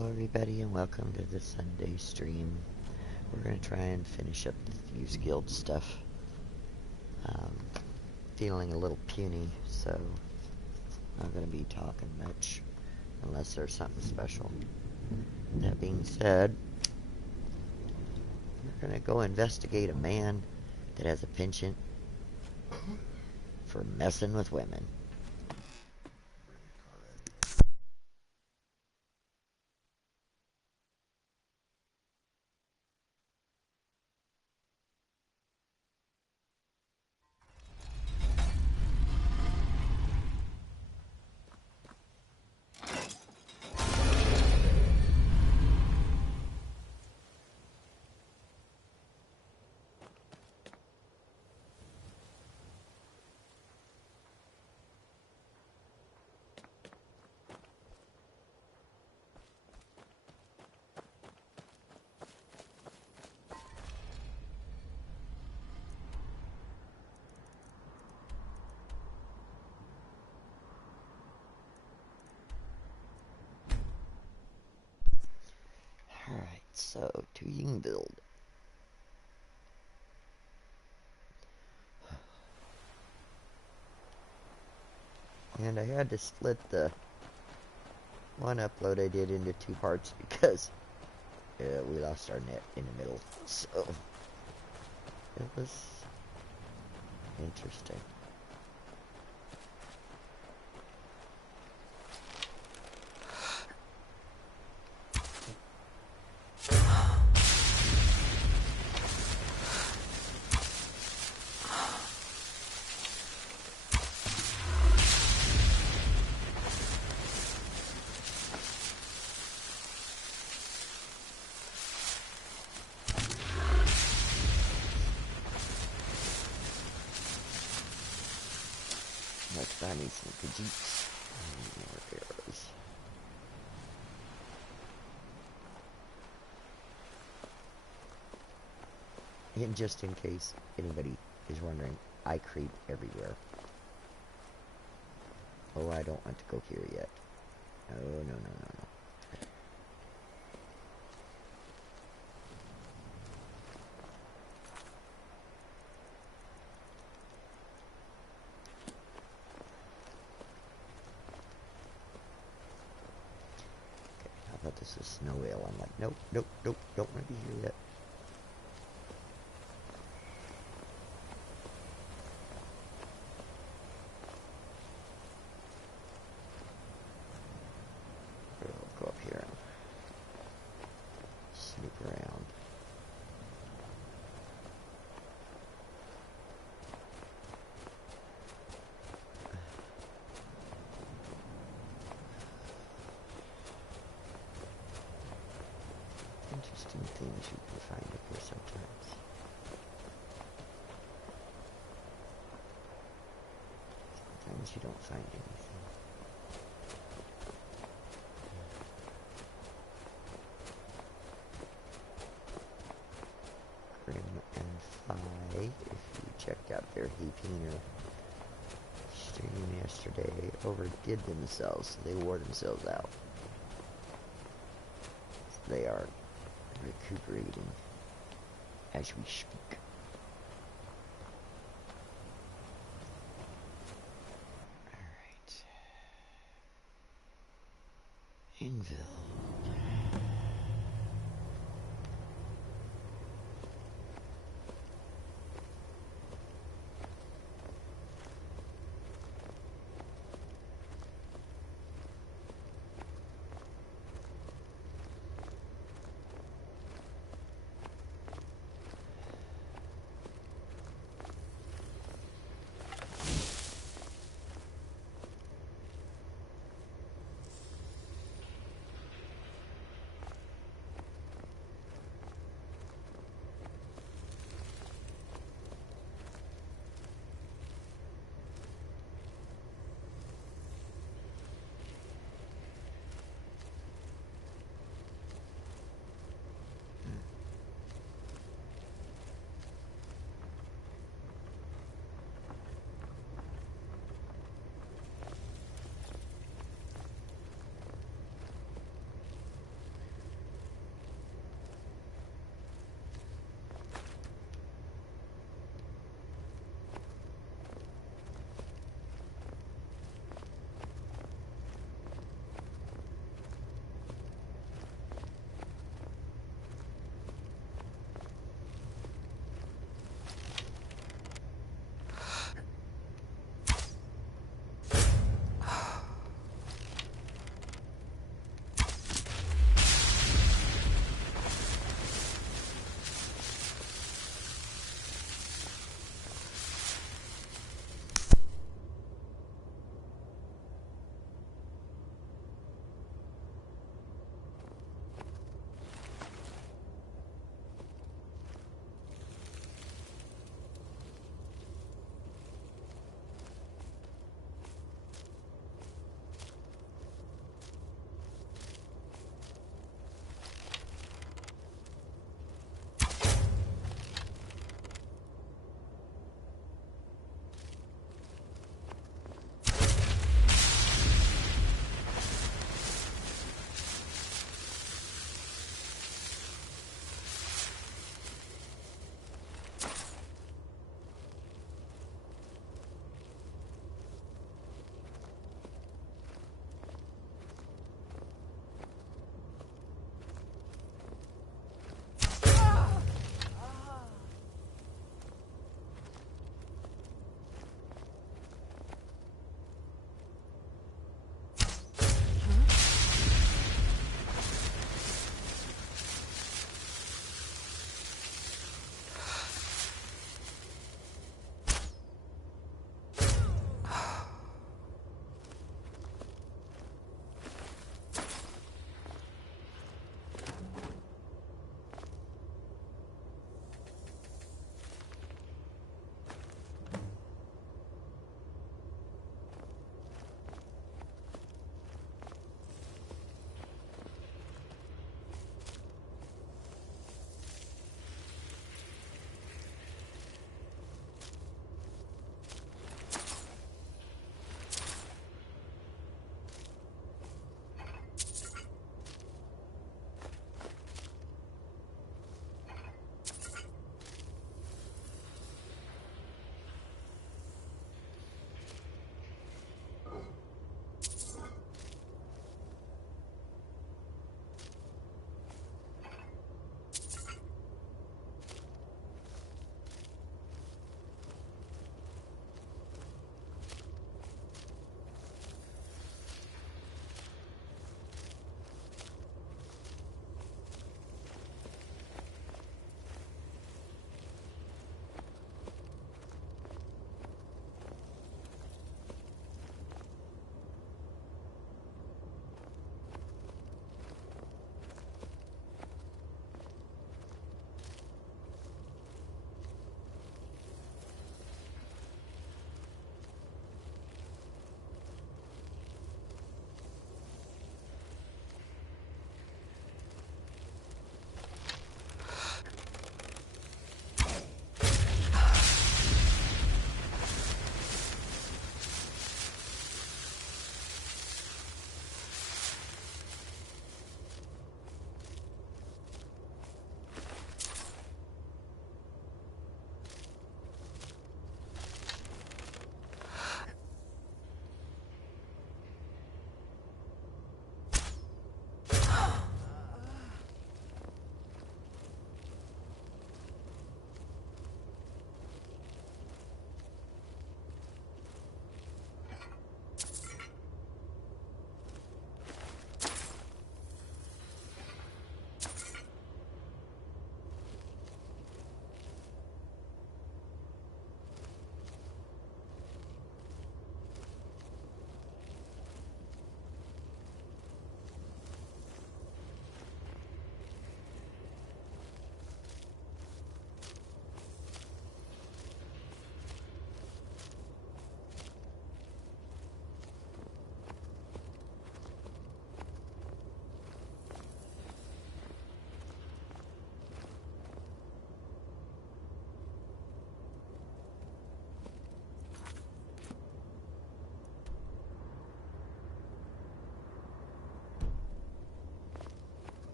Hello everybody and welcome to the Sunday stream. We're going to try and finish up the Thieves Guild stuff. Feeling a little puny, so not going to be talking much unless there's something special. That being said, we're going to go investigate a man that has a penchant for messing with women. Alright, so to YNGVILD. And I had to split the one upload I did into two parts because we lost our net in the middle. So it was interesting. Let's find me some Khajiits and more arrows. And just in case anybody is wondering, I creep everywhere. Oh, I don't want to go here yet. Oh, no. I thought this was snow whale. I'm like, nope, don't want to be here yet. We'll go up here and snoop around. Interesting things you can find up here sometimes. Sometimes you don't find anything. Grim and Phi, if you checked out their Heapiner stream yesterday, overdid themselves, so they wore themselves out. So they are recuperating as we speak. Alright. YNGVILD.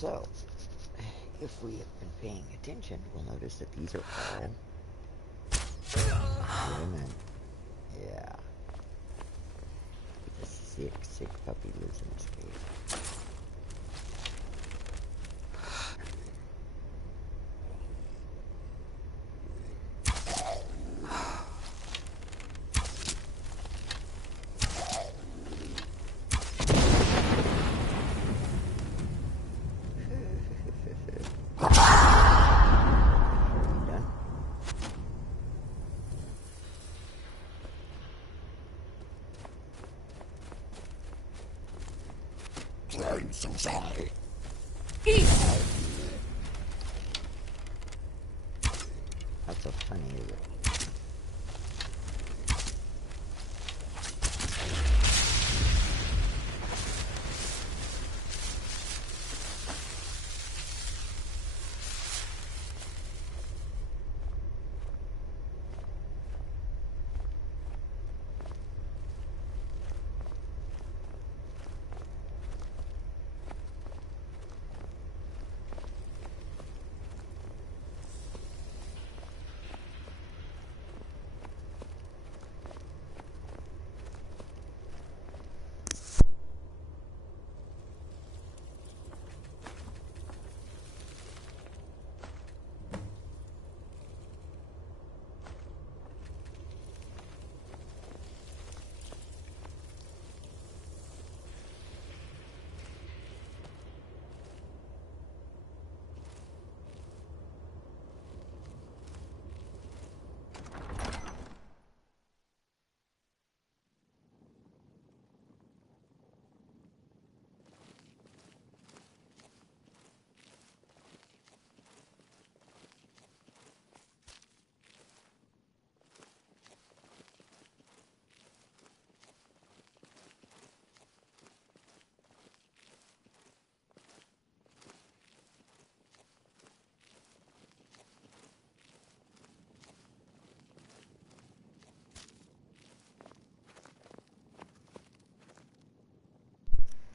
So, if we have been paying attention, we'll notice that these are all women. Yeah. The sick puppy lives in this cave. I'm so sorry. That's so funny, is it?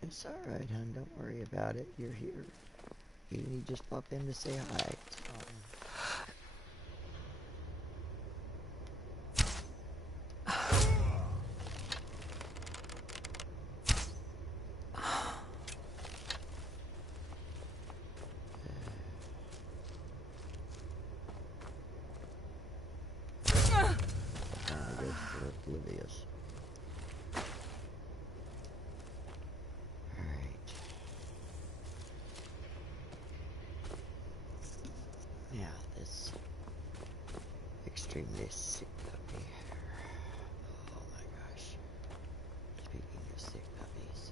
It's alright, hon. Don't worry about it. You're here. You just pop in to say hi. I guess we're oblivious. Alright. Now, this extremely sick puppy. Oh my gosh. Speaking of sick puppies.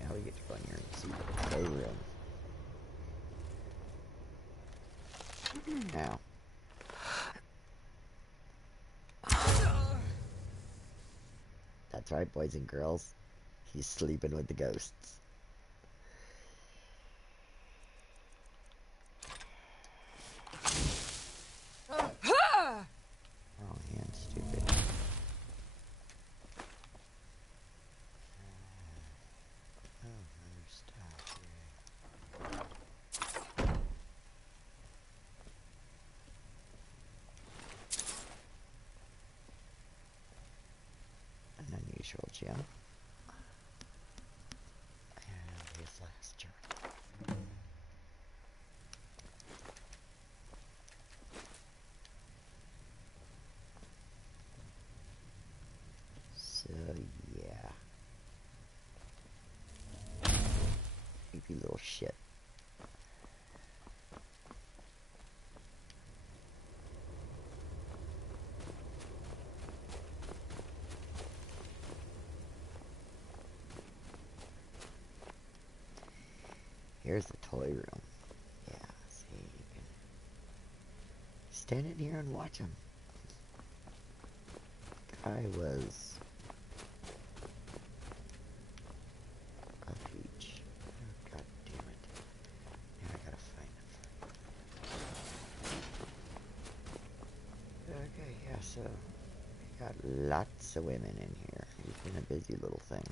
Now we get to go in here and see the playroom. Now. That's right, boys and girls. He's sleeping with the ghosts. Oh, hand stupid. An unusual gem. And his last journal. So, yeah. Creepy little shit. here's the toy room. Yeah, see, you can stand in here and watch them. I was a peach. Oh, God damn it. Now I gotta find them. Okay, yeah, so we got lots of women in here. He's been a busy little thing.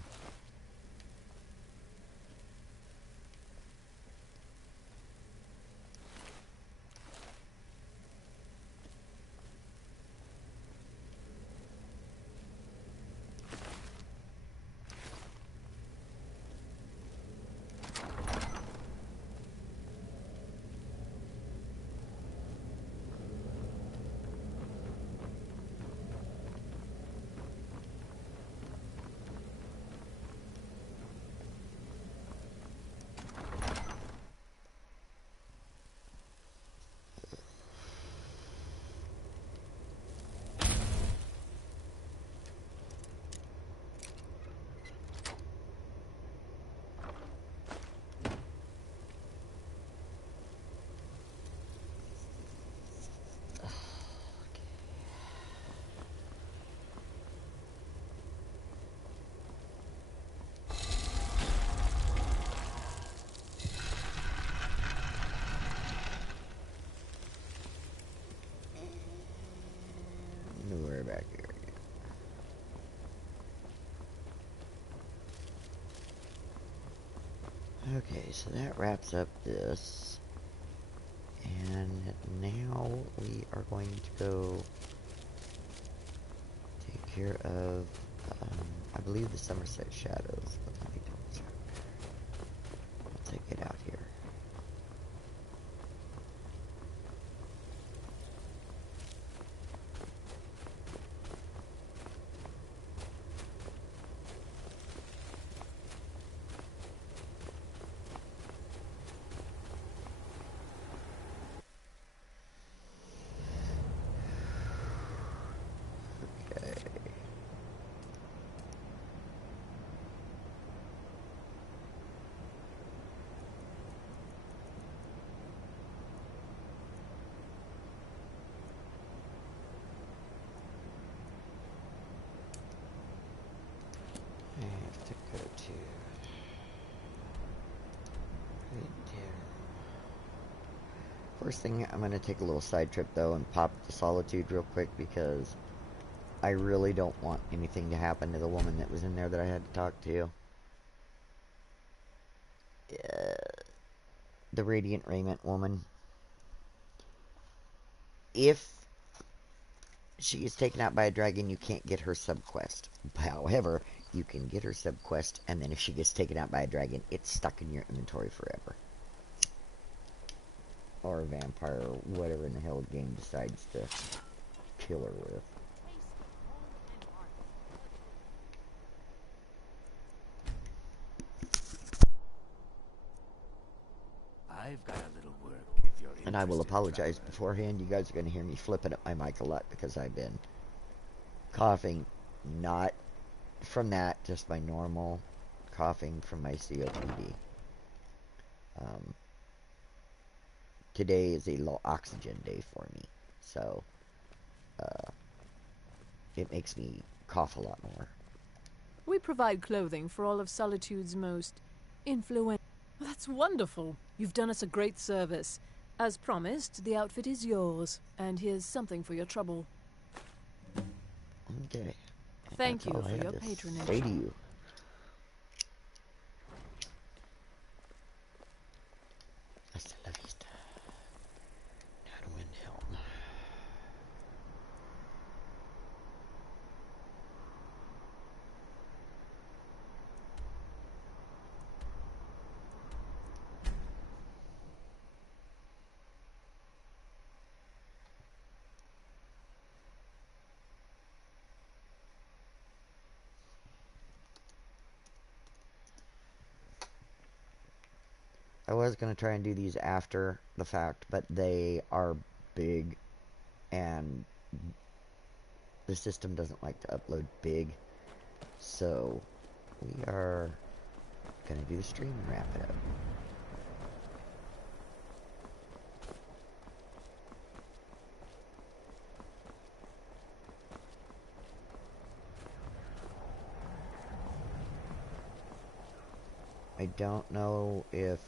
We're back here again. Okay, so that wraps up this. And now we are going to go take care of, I believe, the Somerset Shadows. But let me double check. I'll take it out here. First thing, I'm going to take a little side trip, though, and pop to Solitude real quick, because I really don't want anything to happen to the woman that was in there that I had to talk to. The Radiant Raiment woman. If she is taken out by a dragon, you can't get her subquest. However, you can get her subquest, and then if she gets taken out by a dragon, it's stuck in your inventory forever. Or a vampire, or whatever in the hell the game decides to kill her with. I've got a little work if you're interested. And I will apologize beforehand. You guys are going to hear me flipping up my mic a lot because I've been coughing. Not from that, just my normal coughing from my COPD. Today is a low oxygen day for me, so it makes me cough a lot more. We provide clothing for all of Solitude's most influential. That's wonderful. You've done us a great service. As promised, the outfit is yours, and here's something for your trouble. Okay. Thank you for your patronage. Say to you. Hasta la vista. Now to Windhelm. I was going to try and do these after the fact, but they are big, and the system doesn't like to upload big, so we are going to do the stream and wrap it up. I don't know if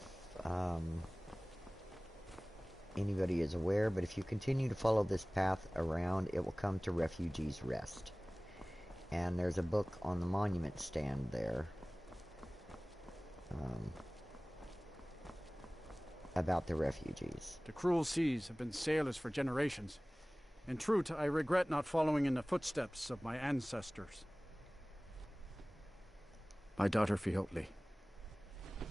anybody is aware, but if you continue to follow this path around, it will come to Refugees Rest. And there's a book on the monument stand there about the refugees. The cruel seas have been sailors for generations. In truth, I regret not following in the footsteps of my ancestors. My daughter Fiotli.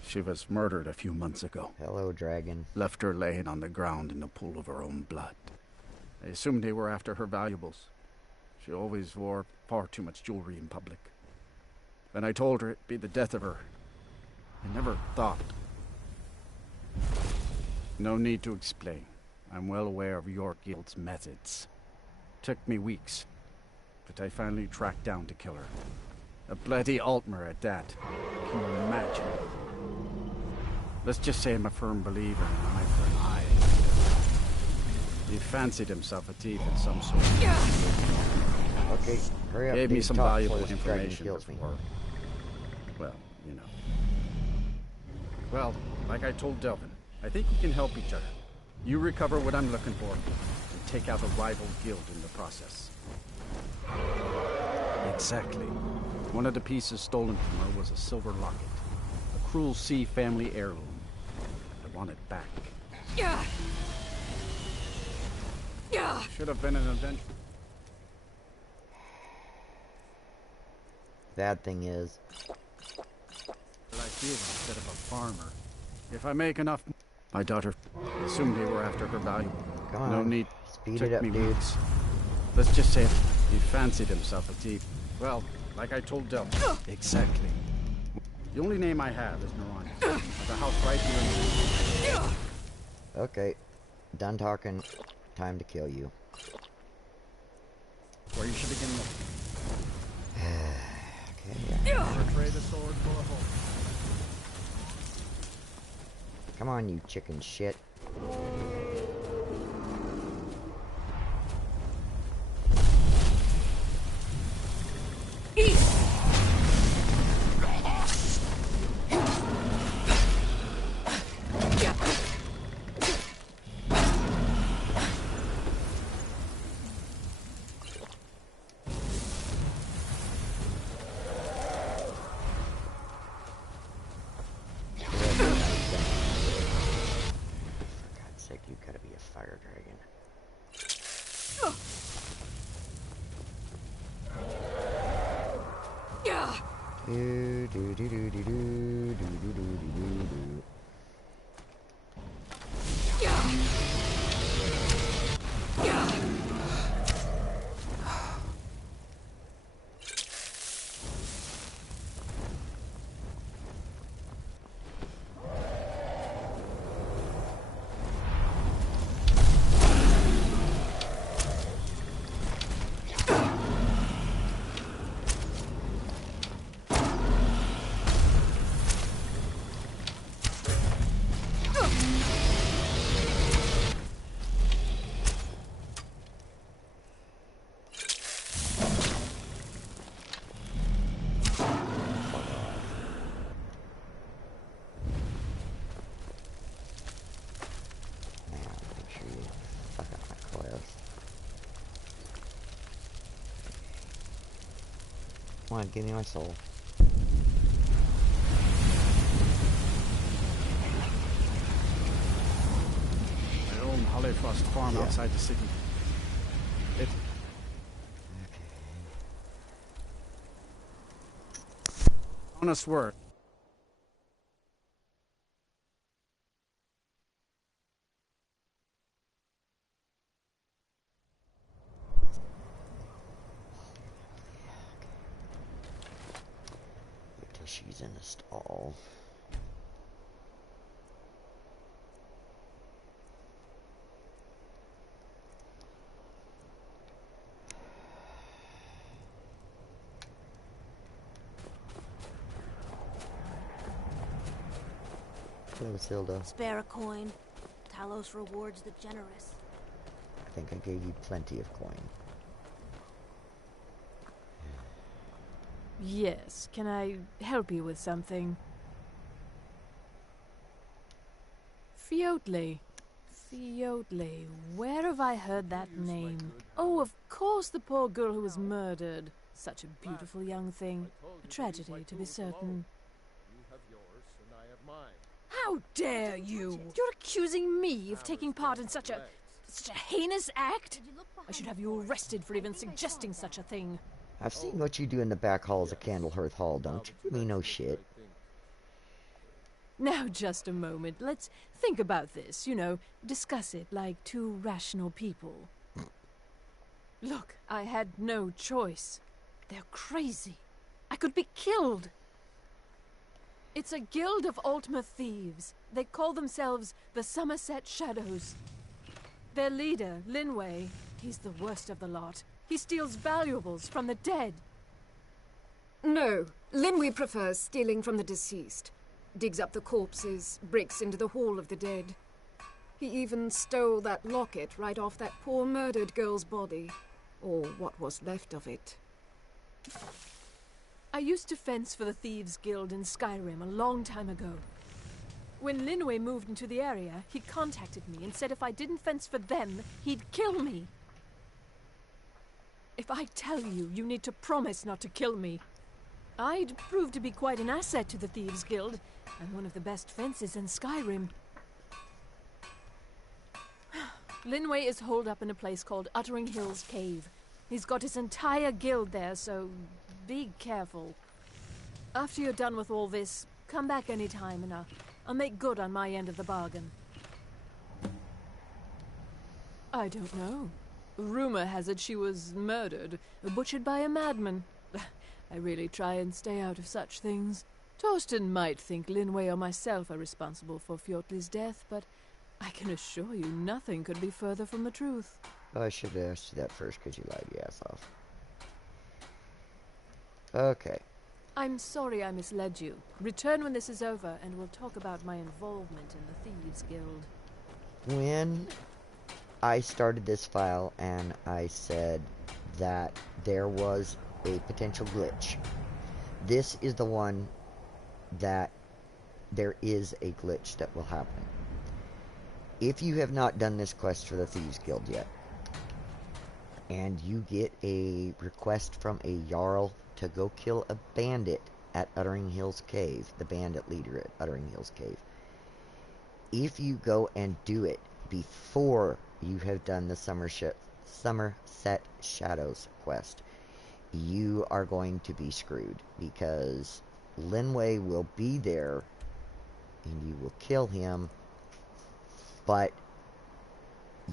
She was murdered a few months ago. Hello, dragon. Left her laying on the ground in a pool of her own blood. I assumed they were after her valuables. She always wore far too much jewelry in public. When I told her it'd be the death of her, I never thought. No need to explain. I'm well aware of your guild's methods. Took me weeks, but I finally tracked down to kill her. A bloody Altmer at that. Can you imagine? Let's just say I'm a firm believer in an eye for an eye. He fancied himself a thief in some sort. Okay, hurry up. Gave me dude, some talk valuable before this dragon information kills me. before. Well, you know. Well, like I told Delvin, I think we can help each other. You recover what I'm looking for, and take out a rival guild in the process. Exactly. One of the pieces stolen from her was a silver locket. A Cruel Sea family heirloom. I want it back. Should have been an adventure. Bad thing is, Like you instead of a farmer. If I make enough... My daughter assumed they were after her valuable. come on. No need. Speed Took it up, me dude. weeks. Let's just say he fancied himself a thief. Well, like I told Del. Exactly. The only name I have is Naranja. Of the house right here in the... Okay, done talking. Time to kill you. Where you should begin looking. Okay, yeah. Or trade a sword for a hoe. Come on, you chicken shit. You gotta be a fire dragon. Do do do do do do do do do do do. Come on, give me my soul. My own Hollyfrost farm outside the city. It... Honest word. Wait till she's in the stall. Hello, Silda. Spare a coin. Talos rewards the generous. I think I gave you plenty of coin. Yes, can I help you with something? Fiotley. Fiotley. Where have I heard that name? Oh, of course, the poor girl who was murdered. Such a beautiful young thing. A tragedy, to be certain. You have yours, and I have mine. How dare you? You're accusing me of taking part in such a heinous act? I should have you arrested for even suggesting such a thing. I've seen what you do in the back halls of Candlehearth Hall, don't you? Me no shit. Now, just a moment. Let's think about this, you know, discuss it like two rational people. Look, I had no choice. They're crazy. I could be killed. It's a guild of Altmer thieves. They call themselves the Somerset Shadows. Their leader, Linway, he's the worst of the lot. He steals valuables from the dead. No, Linway prefers stealing from the deceased. Digs up the corpses, breaks into the Hall of the Dead. He even stole that locket right off that poor murdered girl's body. Or what was left of it. I used to fence for the Thieves Guild in Skyrim a long time ago. When Linway moved into the area, he contacted me and said if I didn't fence for them, he'd kill me. If I tell you, you need to promise not to kill me. I'd prove to be quite an asset to the Thieves Guild, and one of the best fences in Skyrim. Linway is holed up in a place called Uttering Hills Cave. He's got his entire guild there, so be careful. After you're done with all this, come back anytime and I'll make good on my end of the bargain. I don't know. Rumor has it she was murdered, butchered by a madman. I really try and stay out of such things. Torsten might think Linway or myself are responsible for Fjotley's death, but I can assure you nothing could be further from the truth. I should have asked you that first because you lied your ass off. Okay. I'm sorry I misled you. Return when this is over, and we'll talk about my involvement in the Thieves Guild. When I started this file and I said that there was a potential glitch, this is the one that there is a glitch that will happen. If you have not done this quest for the Thieves Guild yet, and you get a request from a Jarl to go kill a bandit at Uttering Hills Cave, the bandit leader at Uttering Hills Cave, if you go and do it before you have done the Somerset Shadows quest, you are going to be screwed, because Linway will be there and you will kill him, but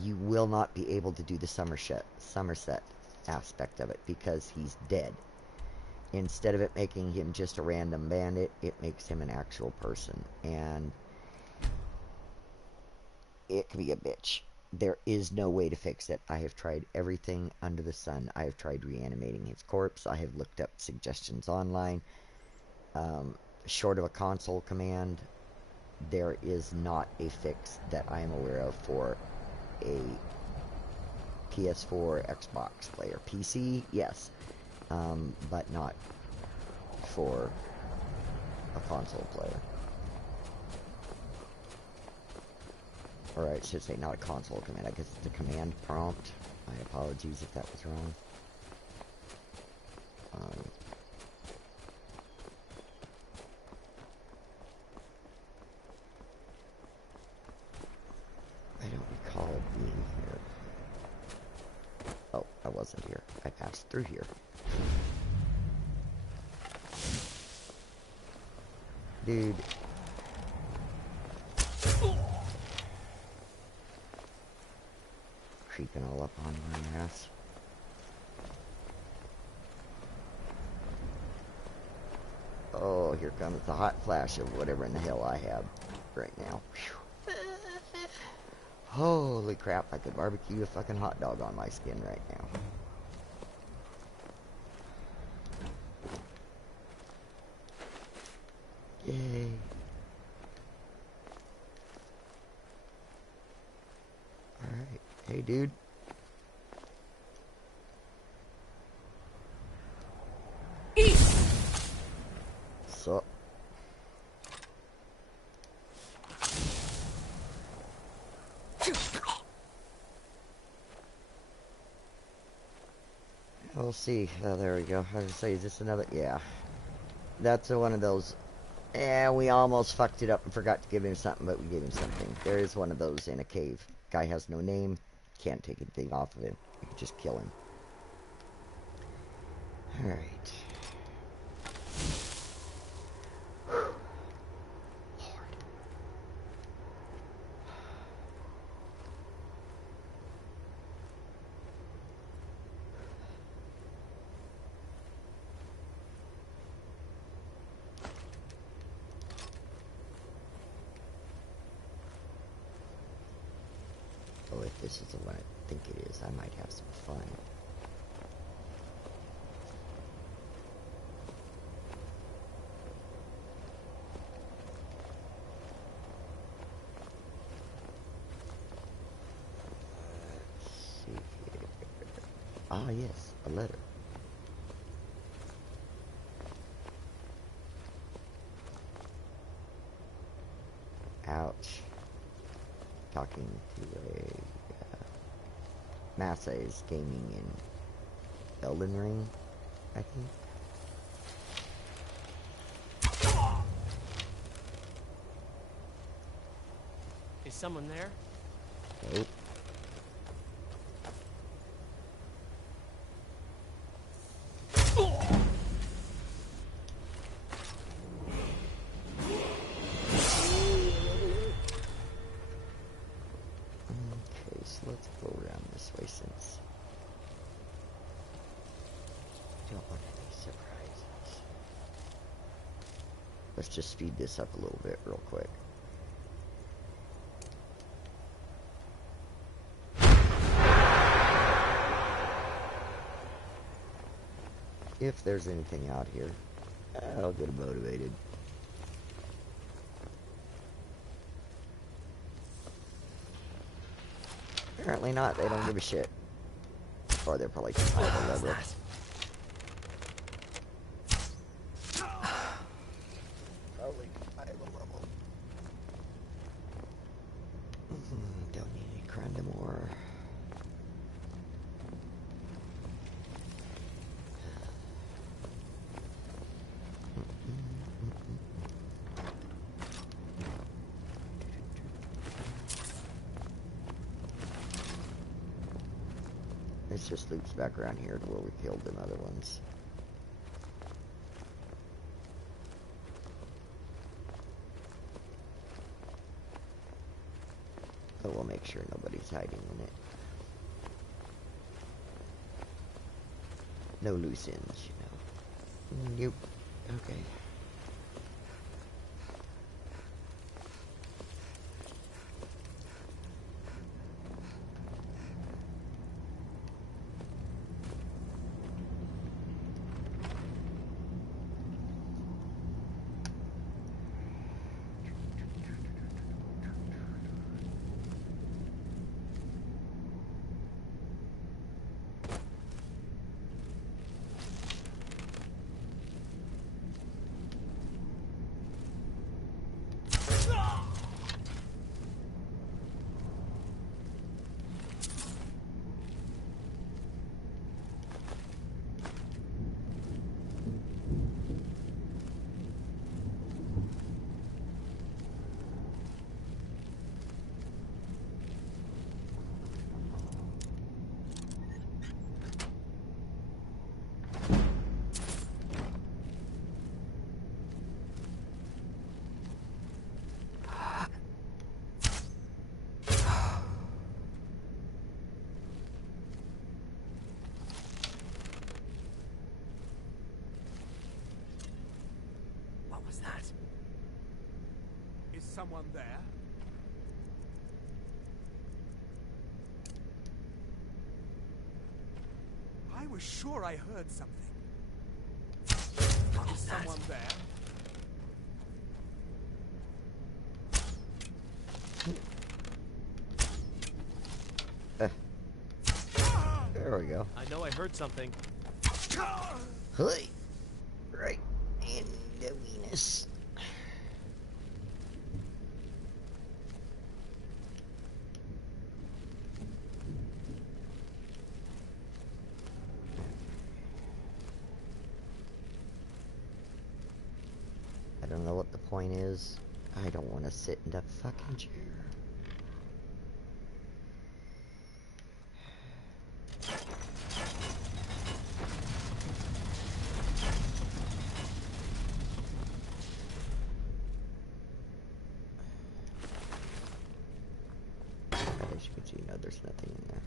you will not be able to do the Somerset aspect of it because he's dead. Instead of it making him just a random bandit, it makes him an actual person, and it can be a bitch. There is no way to fix it. I have tried everything under the sun. I have tried reanimating his corpse. I have looked up suggestions online. Short of a console command, there is not a fix that I am aware of for a PS4, Xbox player. PC, yes, but not for a console player. Or I should say not a console command, I guess it's a command prompt. My apologies if that was wrong. I don't recall being here. Oh, I wasn't here. I passed through here. Dude. Creeping all up on my ass. Oh, here comes the hot flash of whatever in the hell I have right now. Whew. Holy crap, I could barbecue a fucking hot dog on my skin right now. Yay. Alright, hey dude. So We'll see. Oh, there we go. I was gonna say, is this another? Yeah. That's one of those. Yeah, we almost fucked it up and forgot to give him something, but we gave him something. There is one of those in a cave. Guy has no name. Can't take anything off of him. You can just kill him. Alright. Lord. Oh, if this is the one I think it is, I might have some fun. Let's see here. Ah, yes, a letter. Ouch. Talking to a Massa is gaming in Elden Ring, I think. Is someone there? Nope. Okay, so let's go around this way since I don't want any surprises. Let's just speed this up a little bit real quick. If there's anything out here, I'll get motivated. Apparently not, they don't give a shit. Or they're probably just high level. Probably high level. Don't need any Crandamore. This just loops back around here to where we killed them other ones. But we'll make sure nobody's hiding in it. No loose ends, you know. Nope. Okay. What was that? Is someone there? I was sure I heard something. What was Is that? someone there? There we go. I know I heard something. Hey! Right in the Venus. point is, I don't want to sit in the fucking chair. As you can see, no, there's nothing in there.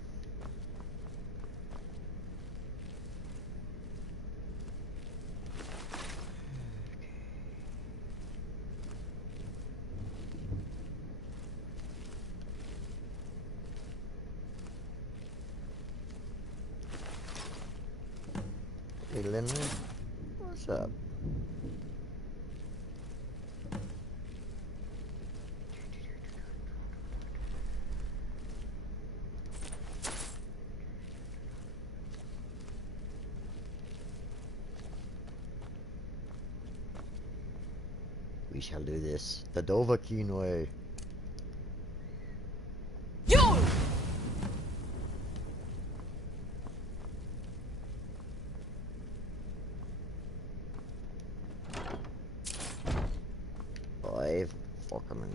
Hey, Lindley, what's up? We shall do this the Dovahkiin way. You! Boy, fuck him in.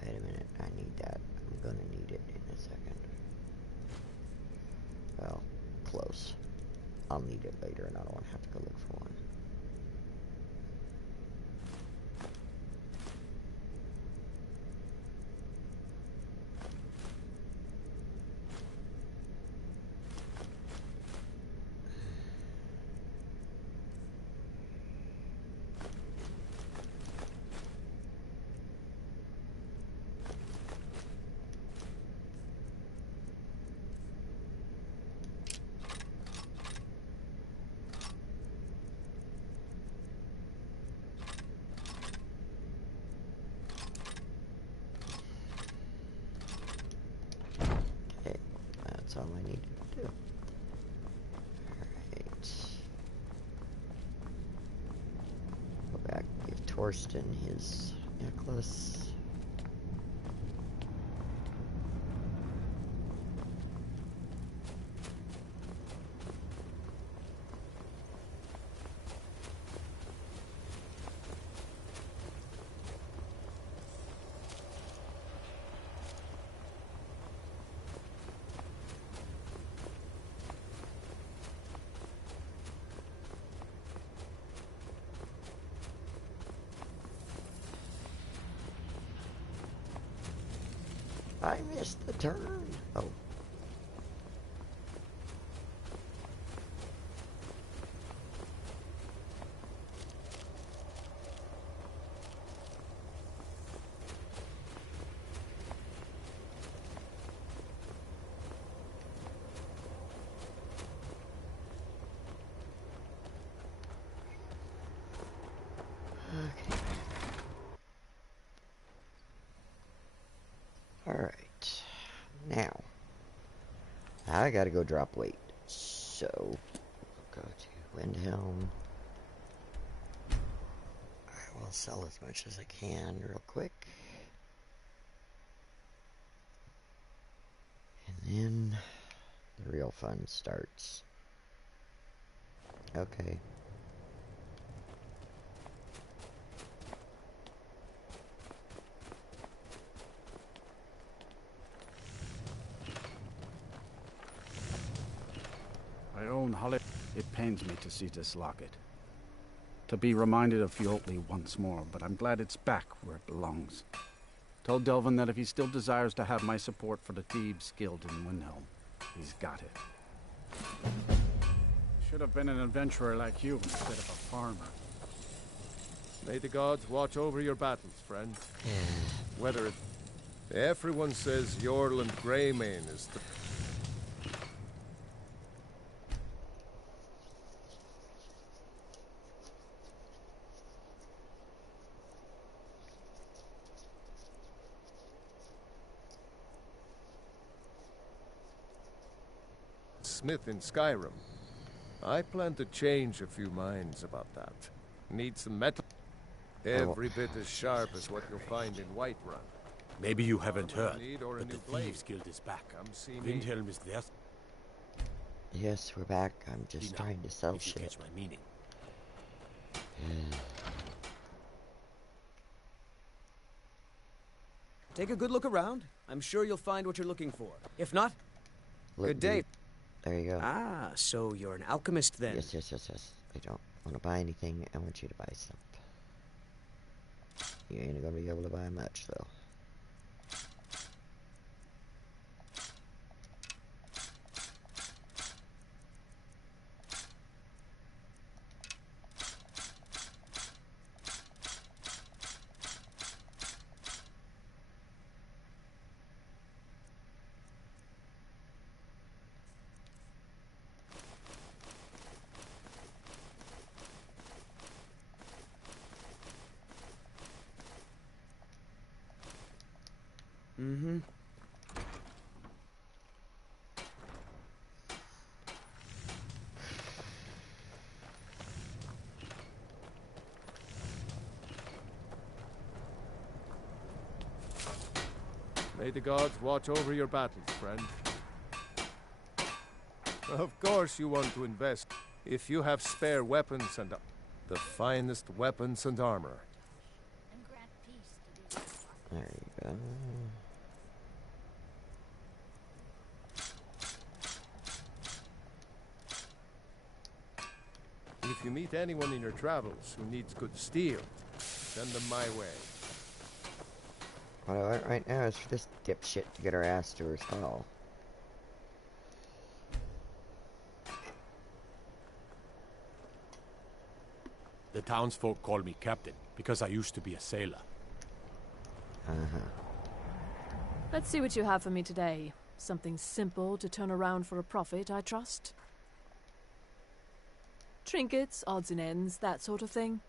Wait a minute, I need that. I'm gonna need it in a second. Well, close. I'll need it later and I don't want to have to go look for one. That's all I need to do. Alright. Go back, give Torsten his necklace. I missed the turn. Oh. Okay. Alright, now, I gotta go drop weight, so, go to Windhelm. I will sell as much as I can real quick. And then, the real fun starts. Okay. I own Holly. It pains me to see this locket. To be reminded of Fjoltli once more, but I'm glad it's back where it belongs. Told Delvin that if he still desires to have my support for the Thieves Guild in Windhelm, he's got it. Should have been an adventurer like you instead of a farmer. May the gods watch over your battles, friend. Whether it... Everyone says Yorland Greymane is the... Smith in Skyrim. I plan to change a few minds about that. Need some metal. Every bit as sharp as what you'll find in Whiterun. Maybe you haven't Armor heard, need or a but the new blade. Thieves Guild is back. Come see me. Windhelm is there. Yes, we're back. I'm just Now, trying to sell if you shit. catch my meaning. Take a good look around. I'm sure you'll find what you're looking for. If not, Look, good day. dude, there you go. Ah, so you're an alchemist then. Yes, yes, yes, yes. I don't want to buy anything. I want you to buy stuff. You ain't gonna be able to buy much, though. Mm-hmm. May the gods watch over your battles, friend. Of course you want to invest. If you have spare weapons and the finest weapons and armor. And grant peace to these. There you go. If you meet anyone in your travels who needs good steel, send them my way. What I want right now is for this dipshit to get her ass to her stall. The townsfolk call me captain because I used to be a sailor. Uh-huh. Let's see what you have for me today. Something simple to turn around for a profit, I trust. Trinkets, odds and ends, that sort of thing.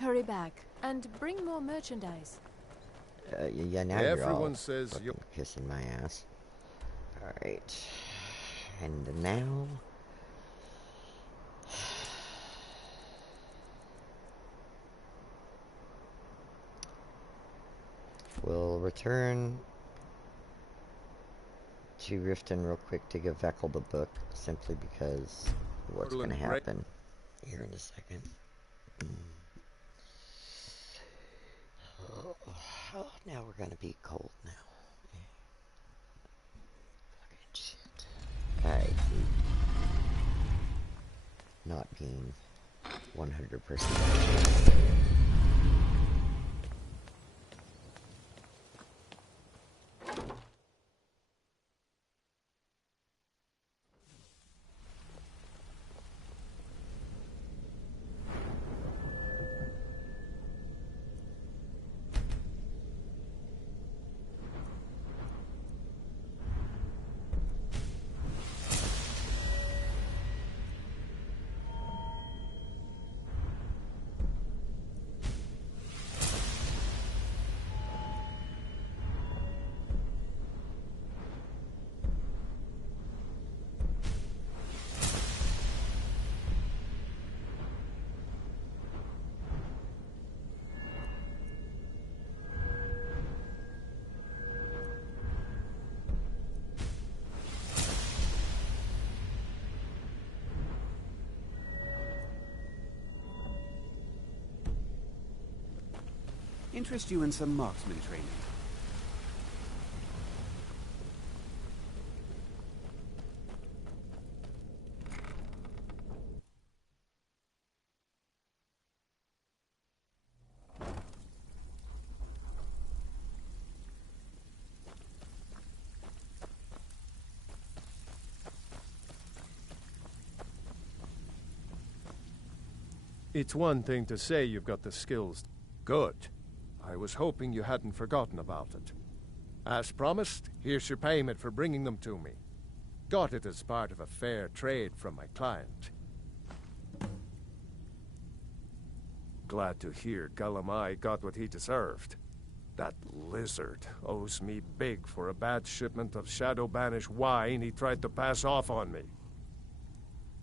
Hurry back, and bring more merchandise. Yeah, now you're all Everyone says you're kissing my ass. Alright. And now... we'll return to Riften real quick to give Veckel the book, simply because what's going to happen here in a second. Oh, now we're going to be cold now. Fucking shit. I hate not being 100%. interest you in some marksman training? It's one thing to say you've got the skills. Good. I was hoping you hadn't forgotten about it. As promised, here's your payment for bringing them to me. Got it as part of a fair trade from my client. Glad to hear Galamai got what he deserved. That lizard owes me big for a bad shipment of shadow-banished wine he tried to pass off on me.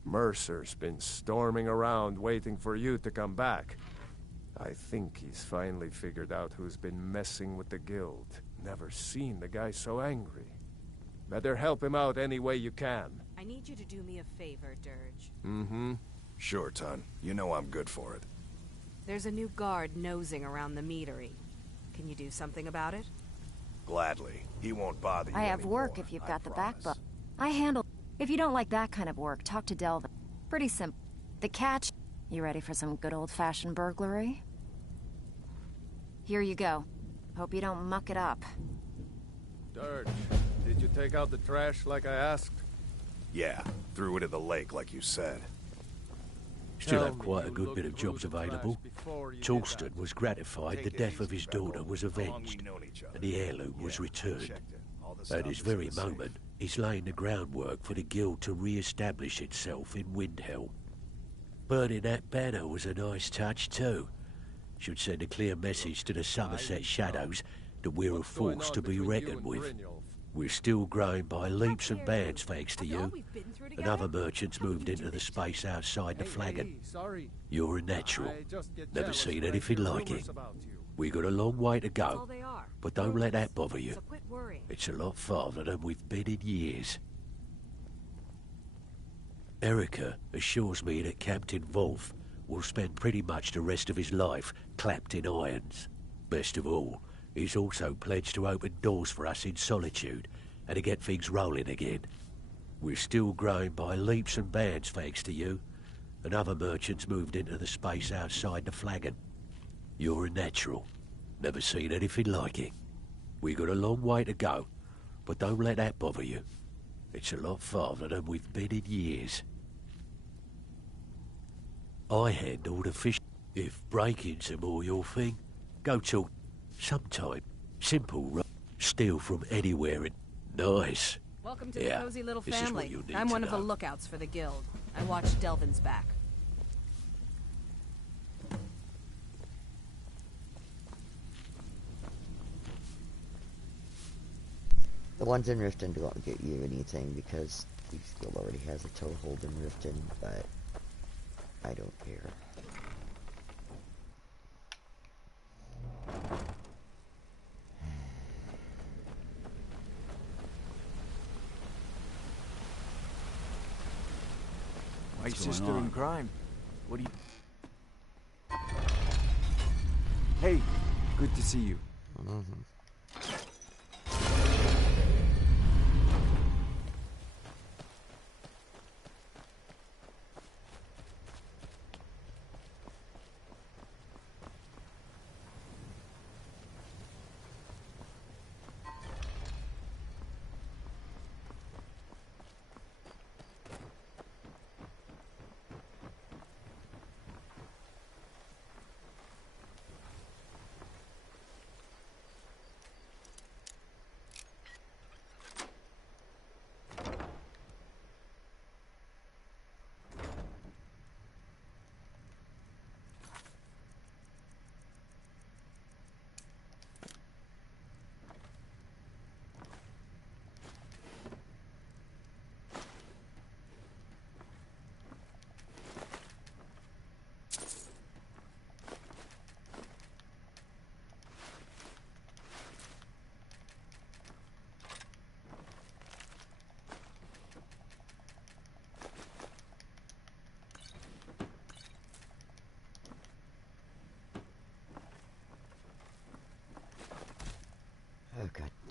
Mercer's been storming around waiting for you to come back. I think he's finally figured out who's been messing with the guild. Never seen the guy so angry. Better help him out any way you can. I need you to do me a favor, Dirge. Mm-hmm. Sure, Ton. You know I'm good for it. There's a new guard nosing around the meadery. Can you do something about it? Gladly. He won't bother you I have anymore, work if you've got the backbone. I handle... If you don't like that kind of work, talk to Delvin. Pretty simple. The catch... You ready for some good old-fashioned burglary? Here you go. Hope you don't muck it up. Dirge, did you take out the trash like I asked? Yeah, threw it in the lake like you said. Still have quite a good bit of jobs available. Torsten was gratified the death of his daughter was avenged, and the heirloom was returned. At this very moment, he's laying the groundwork for the guild to re-establish itself in Windhelm. Burning that banner was a nice touch too. Should send a clear message to the Somerset shadows that we're a force to be reckoned with. We're still growing by leaps and bounds thanks to you, and other merchants moved into the space outside the flagon. You're a natural. Never seen anything like it. We got a long way to go, but don't let that bother you. It's a lot farther than we've been in years. Erica assures me that Captain Wolf will spend pretty much the rest of his life clapped in irons. Best of all, he's also pledged to open doors for us in Solitude and to get things rolling again. We're still growing by leaps and bounds thanks to you, and other merchants moved into the space outside the flagon. You're a natural. Never seen anything like it. We got a long way to go, but don't let that bother you. It's a lot farther than we've been in years. I handle the fish. If break-ins are more your thing, go talk sometime. Simple, steal from anywhere and... Nice. Welcome to the cozy little this is what family. you need I'm to one of the know. lookouts for the guild. I watch Delvin's back. The ones in Riften don't get you anything because the guild already has a toehold in Riften, but I don't care. My sister in crime. What do you... Hey, good to see you.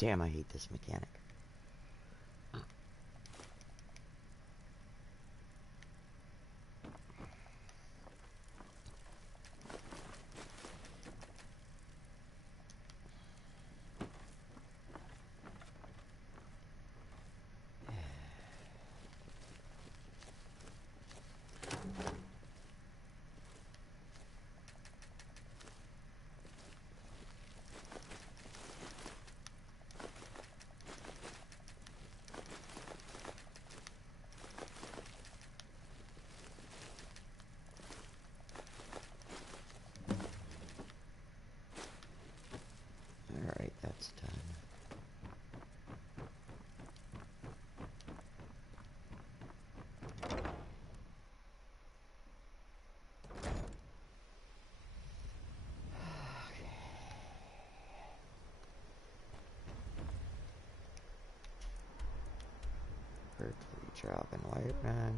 Damn, I hate this mechanic. Alright, that's done. Berkeley drop and white run.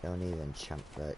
Don't even chump butt.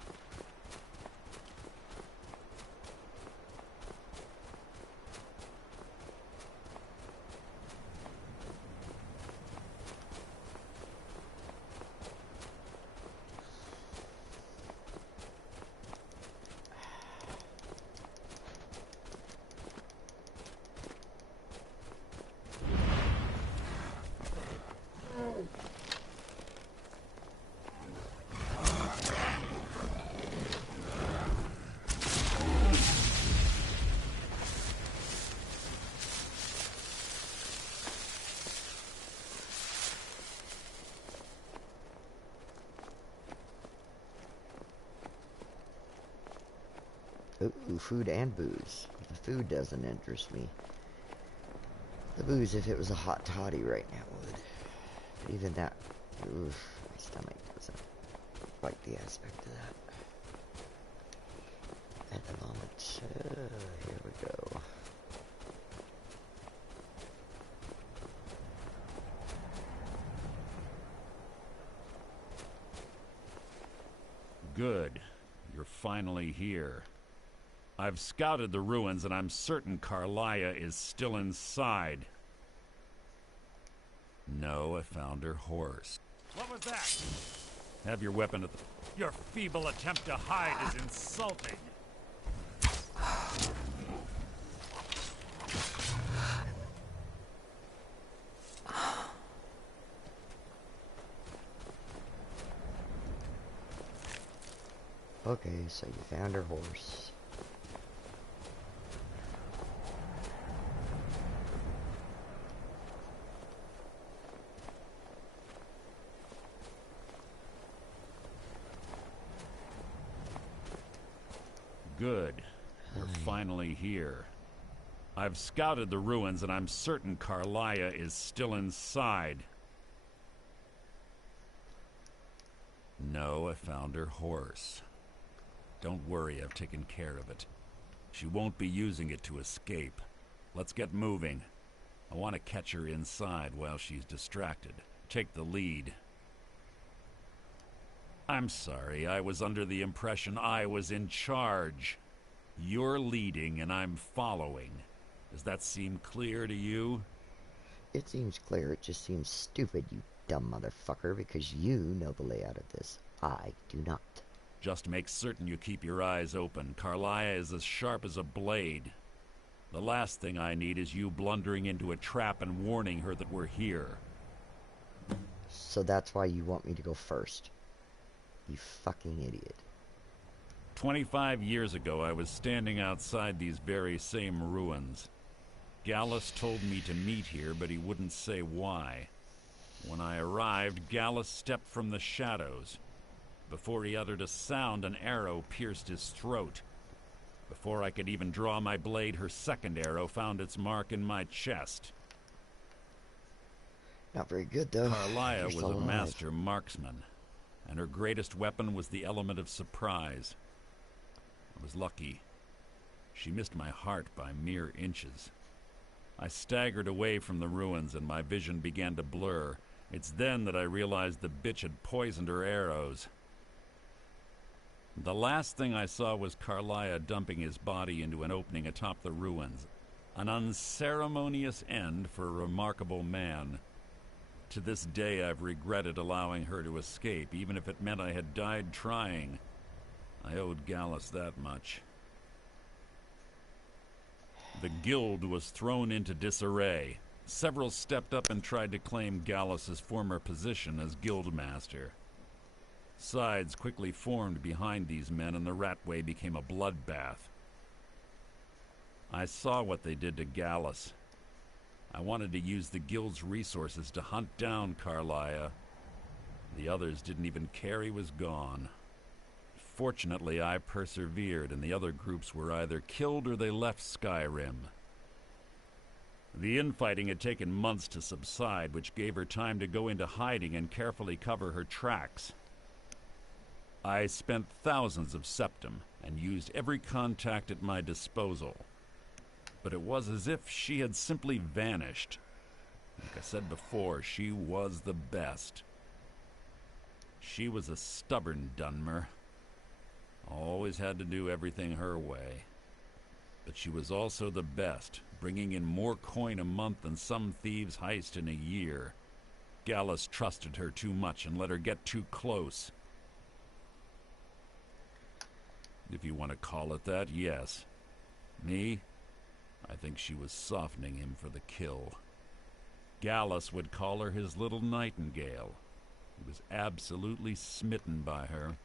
Ooh, food and booze. The food doesn't interest me. The booze, if it was a hot toddy right now, would. But even that, oof, my stomach doesn't like the aspect of that. At the moment, here we go. Good. You're finally here. I've scouted the ruins and I'm certain Carlia is still inside. No, I found her horse. What was that? Have your weapon at the... Your feeble attempt to hide is insulting. Okay, so you found her horse. Good. You're finally here. I've scouted the ruins and I'm certain Carlia is still inside. No, I found her horse. Don't worry, I've taken care of it. She won't be using it to escape. Let's get moving. I want to catch her inside while she's distracted. Take the lead. I'm sorry, I was under the impression I was in charge. You're leading and I'm following. Does that seem clear to you? It seems clear, it just seems stupid, you dumb motherfucker, because you know the layout of this. I do not. Just make certain you keep your eyes open. Carlia is as sharp as a blade. The last thing I need is you blundering into a trap and warning her that we're here. So that's why you want me to go first. You fucking idiot. 25 years ago, I was standing outside these very same ruins. Gallus told me to meet here, but he wouldn't say why. When I arrived, Gallus stepped from the shadows. Before he uttered a sound, an arrow pierced his throat. Before I could even draw my blade, her second arrow found its mark in my chest. Not very good, though. Carlia was You're still a alive. master marksman, and her greatest weapon was the element of surprise. I was lucky. She missed my heart by mere inches. I staggered away from the ruins, and my vision began to blur. It's then that I realized the bitch had poisoned her arrows. The last thing I saw was Carlia dumping his body into an opening atop the ruins. An unceremonious end for a remarkable man. To this day, I've regretted allowing her to escape, even if it meant I had died trying. I owed Gallus that much. The guild was thrown into disarray. Several stepped up and tried to claim Gallus's former position as guildmaster. Sides quickly formed behind these men, and the Ratway became a bloodbath. I saw what they did to Gallus. I wanted to use the guild's resources to hunt down Carlia. The others didn't even care he was gone. Fortunately, I persevered, and the other groups were either killed or they left Skyrim. The infighting had taken months to subside, which gave her time to go into hiding and carefully cover her tracks. I spent thousands of septum and used every contact at my disposal. But it was as if she had simply vanished. Like I said before, she was the best. She was a stubborn Dunmer. Always had to do everything her way. But she was also the best, bringing in more coin a month than some thieves heist in a year. Gallus trusted her too much and let her get too close. If you want to call it that, yes. Me? I think she was softening him for the kill. Gallus would call her his little nightingale. He was absolutely smitten by her.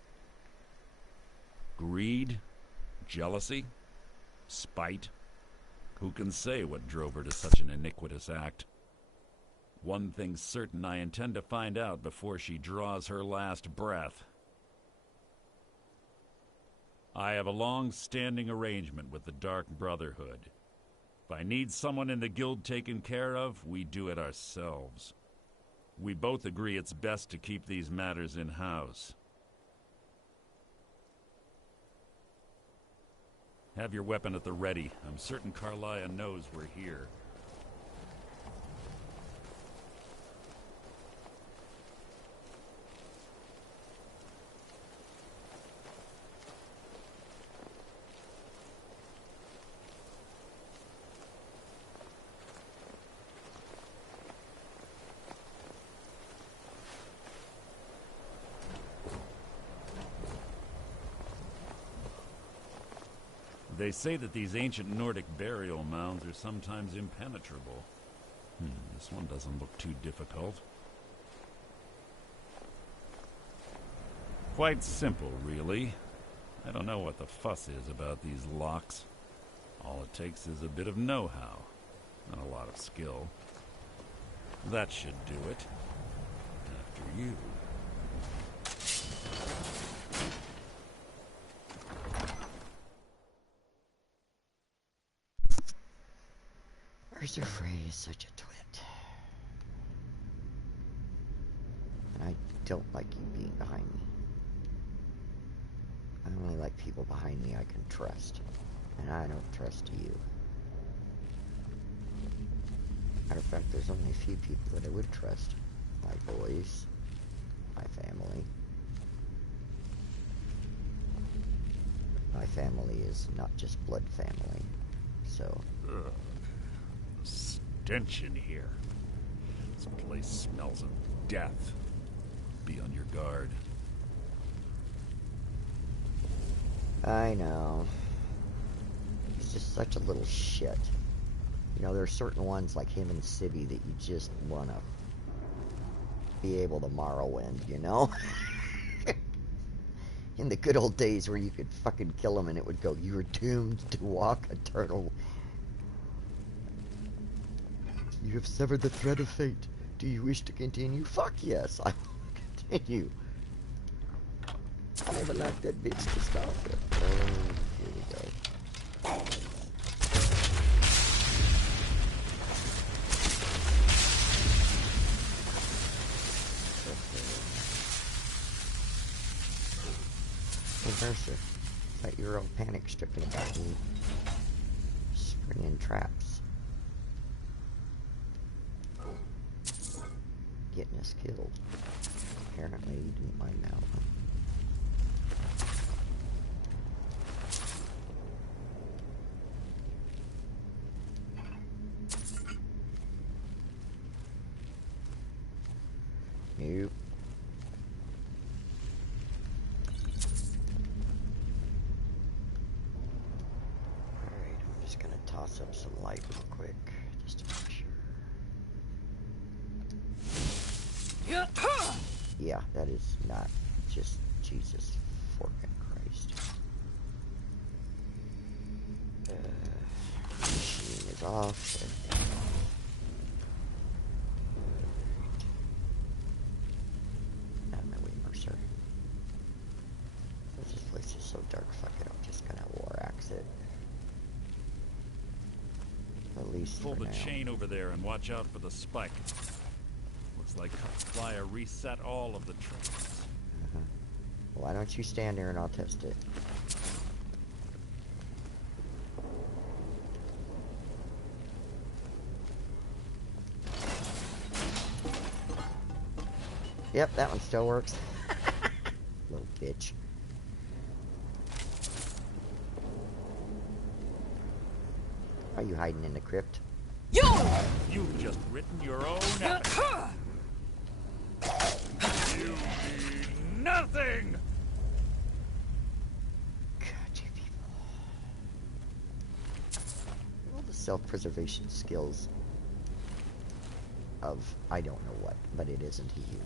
Greed? Jealousy? Spite? Who can say what drove her to such an iniquitous act? One thing's certain, I intend to find out before she draws her last breath. I have a long-standing arrangement with the Dark Brotherhood. If I need someone in the guild taken care of, we do it ourselves. We both agree it's best to keep these matters in-house. Have your weapon at the ready. I'm certain Carlia knows we're here. They say that these ancient Nordic burial mounds are sometimes impenetrable. This one doesn't look too difficult. Quite simple, really. I don't know what the fuss is about these locks. All it takes is a bit of know-how, not a lot of skill. That should do it. After you. Mercer Frey is such a twit. And I don't like you being behind me. I only like people behind me I can trust. And I don't trust you. Matter of fact, there's only a few people that I would trust. My boys. My family. My family is not just blood family. So... Ugh. Stench in here. This place smells of death. Be on your guard. I know. He's just such a little shit. You know, there are certain ones like him and Civvy that you just want to be able to Morrowind, you know? In the good old days where you could fucking kill him and it would go, "You are doomed to walk eternal. You have severed the thread of fate. Do you wish to continue?" Fuck yes, I will continue. I never liked that bitch to start with. Oh, here we go. Hey, Mercer. Thought you were all panic stricken about me springing traps. Getting us killed. Apparently you didn't mind now. Nope. Alright, I'm just gonna toss up some light real quick, just to make sure. Yeah, that is not just Jesus fucking Christ. Machine is off. Out of my way, Mercer. This place is so dark, fuck it, I'm just gonna war axe it. At least Pull for the now. chain over there and watch out for the spike. Looks like Flyer reset all of the traps. Why don't you stand there and I'll test it? Yep, that one still works. Little bitch. Are you hiding in the crypt? You've just written your own epic. You need nothing! God, you people. All the self-preservation skills of I don't know what, but it isn't you.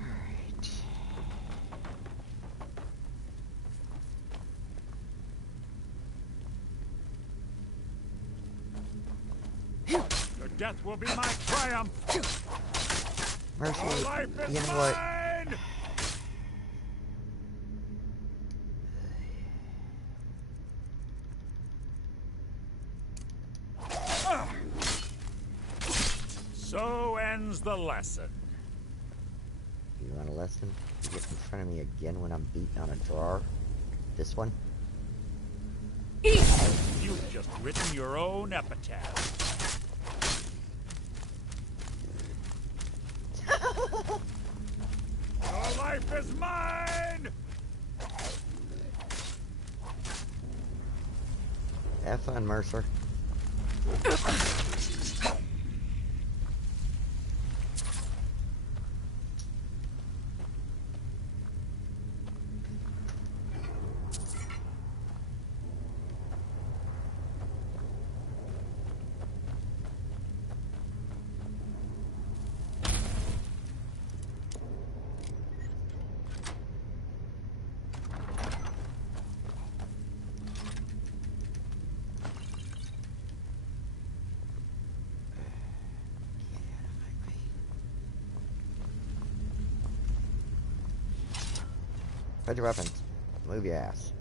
Alright. Your death will be my triumph! Mercy, life is you know what? mine! So ends the lesson. You want a lesson? You get in front of me again when I'm beating on a drawer? This one? You've just written your own epitaph. Your life is mine! Have fun, Mercer. Put your weapons. Move your ass.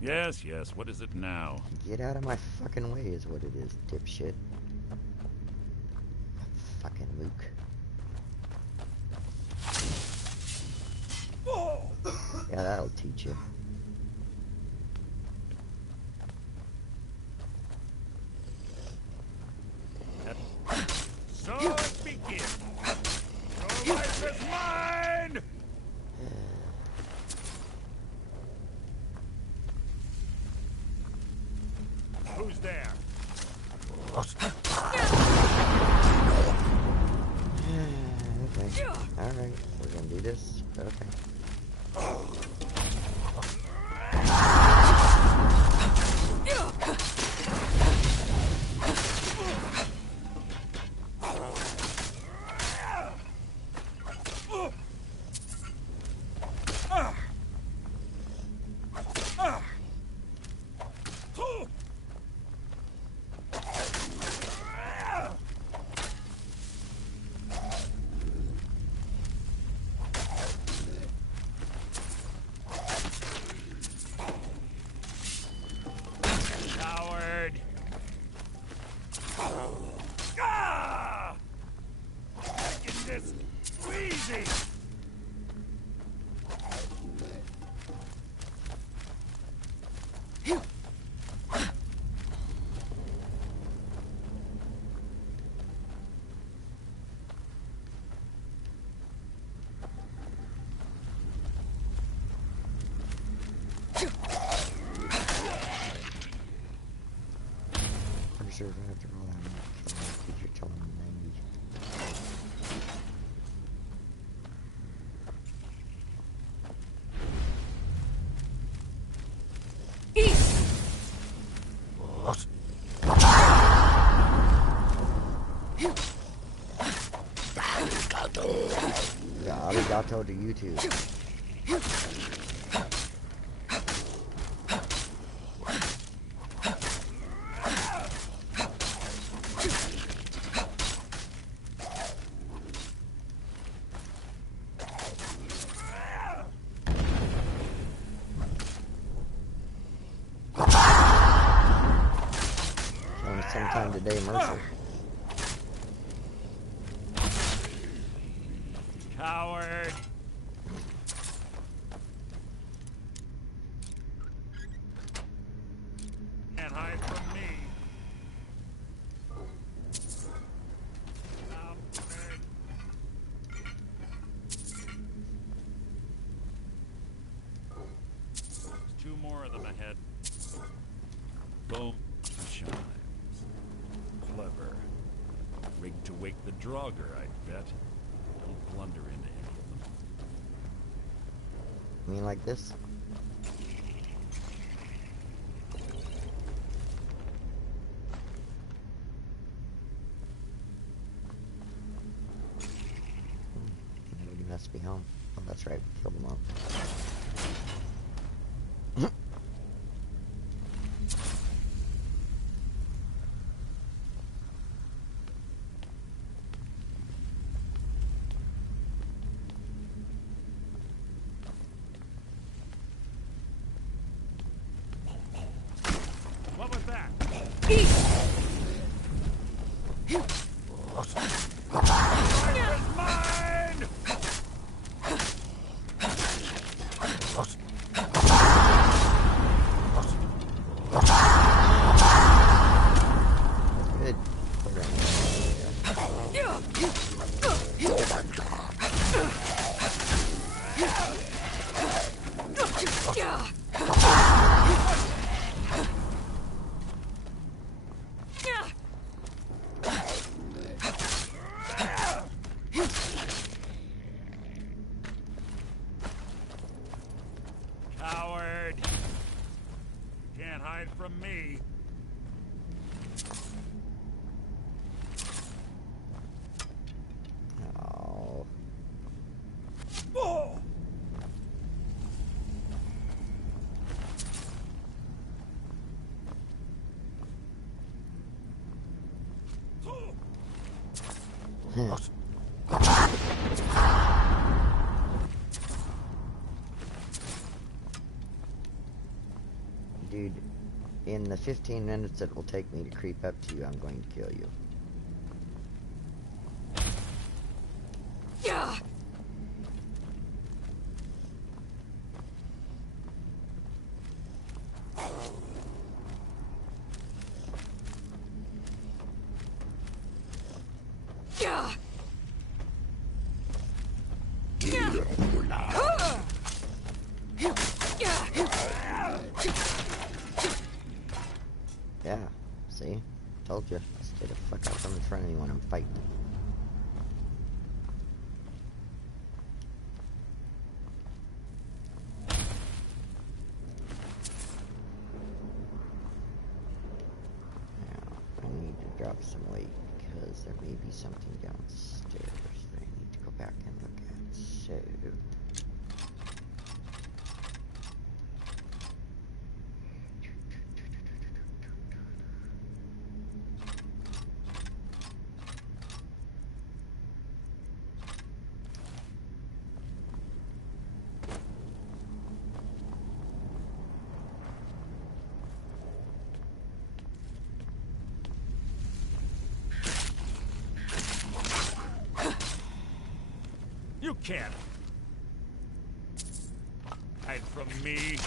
Yes, yes. What is it now? Get out of my fucking way is what it is, dipshit. Fucking Luke. Yeah, that'll teach you. So it begins. Your life is mine! Who's there? Okay. Alright, we're gonna do this. Okay. Sure, I have to roll out if you're telling me 90. Yeah, arigato to you too. Sometime today, Mercer. Coward! Can't hide from me. There's two more of them ahead. Boom. Chimes. Clever. Rigged to wake the Draugr, I bet. Don't blunder into any of them. You mean like this? Nobody must be home. Oh, that's right. We killed them all. What was that? Mine! Good. Coward! You can't hide from me. Oh. Oh! Dude, in the 15 minutes it will take me to creep up to you, I'm going to kill you. Yeah. Yeah, see? Told you. Stay the fuck out from in front of me when I'm fighting. Now, I need to drop some weight because there may be something downstairs that I need to go back and look at. So... You can't hide from me.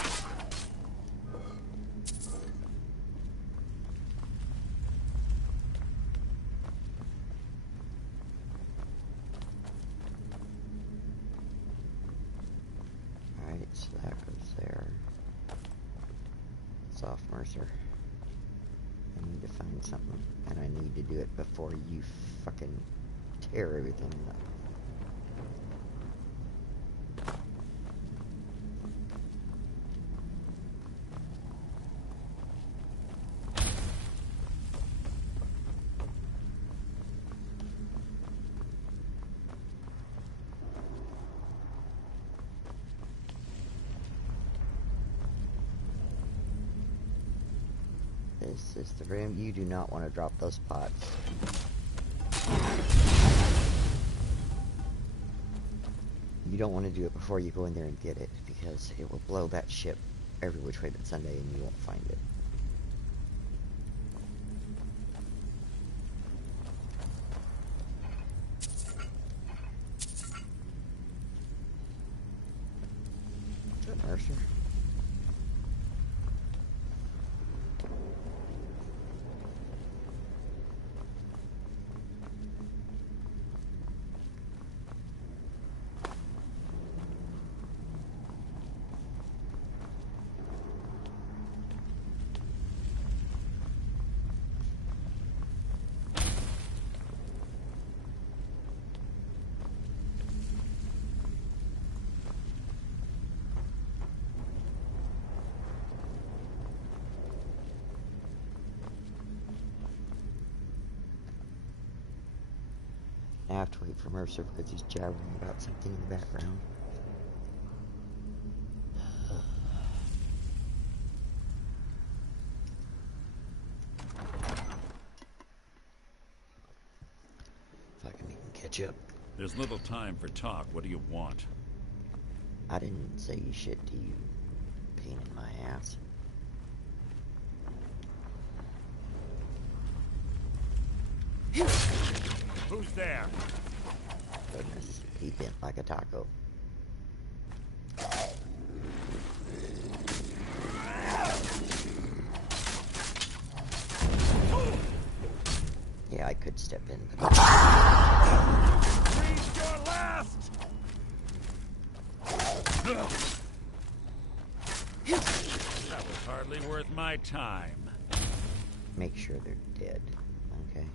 Alright, so that goes there. It's off Mercer. I need to find something, and I need to do it before you fucking tear everything up. This is the room. You do not want to drop those pots. You don't want to do it before you go in there and get it, because it will blow that ship every which way but Sunday and you won't find it. Is that Mercer? I have to wait for Mercer because he's jabbering about something in the background. If I can make him catch up. There's little time for talk. What do you want? I didn't say shit to you. Pain in my ass. Who's there? Goodness, he bent like a taco. Yeah, I could step in. Reach your last! That was hardly worth my time. Make sure they're dead, okay?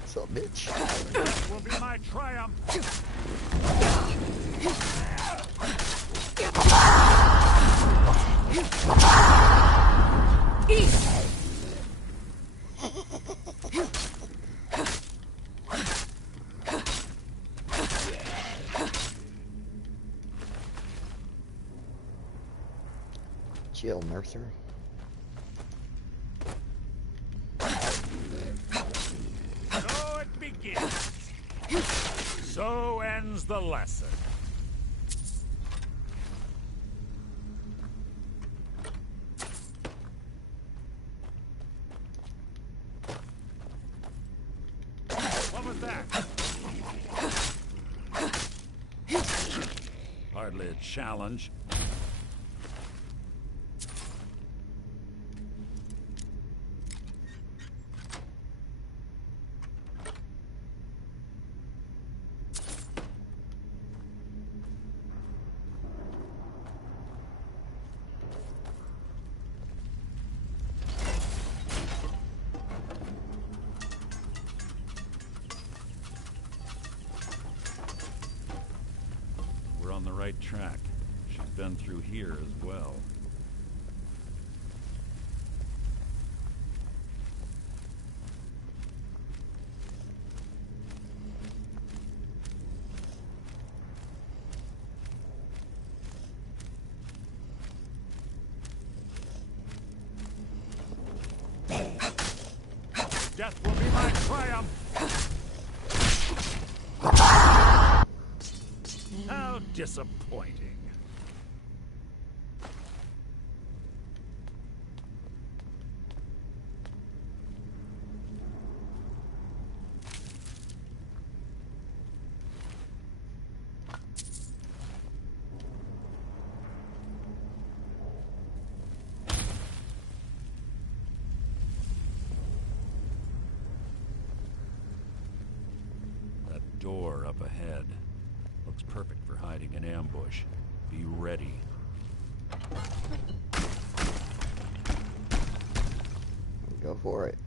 What's up, bitch? This will be my triumph. chill, Mercer. So it begins. So ends the lesson. What was that? Hardly a challenge. We're on the right track. She's been through here as well. Death will be my triumph! How disappointing. That door up ahead looks perfect for hiding an ambush. Be ready. Go for it.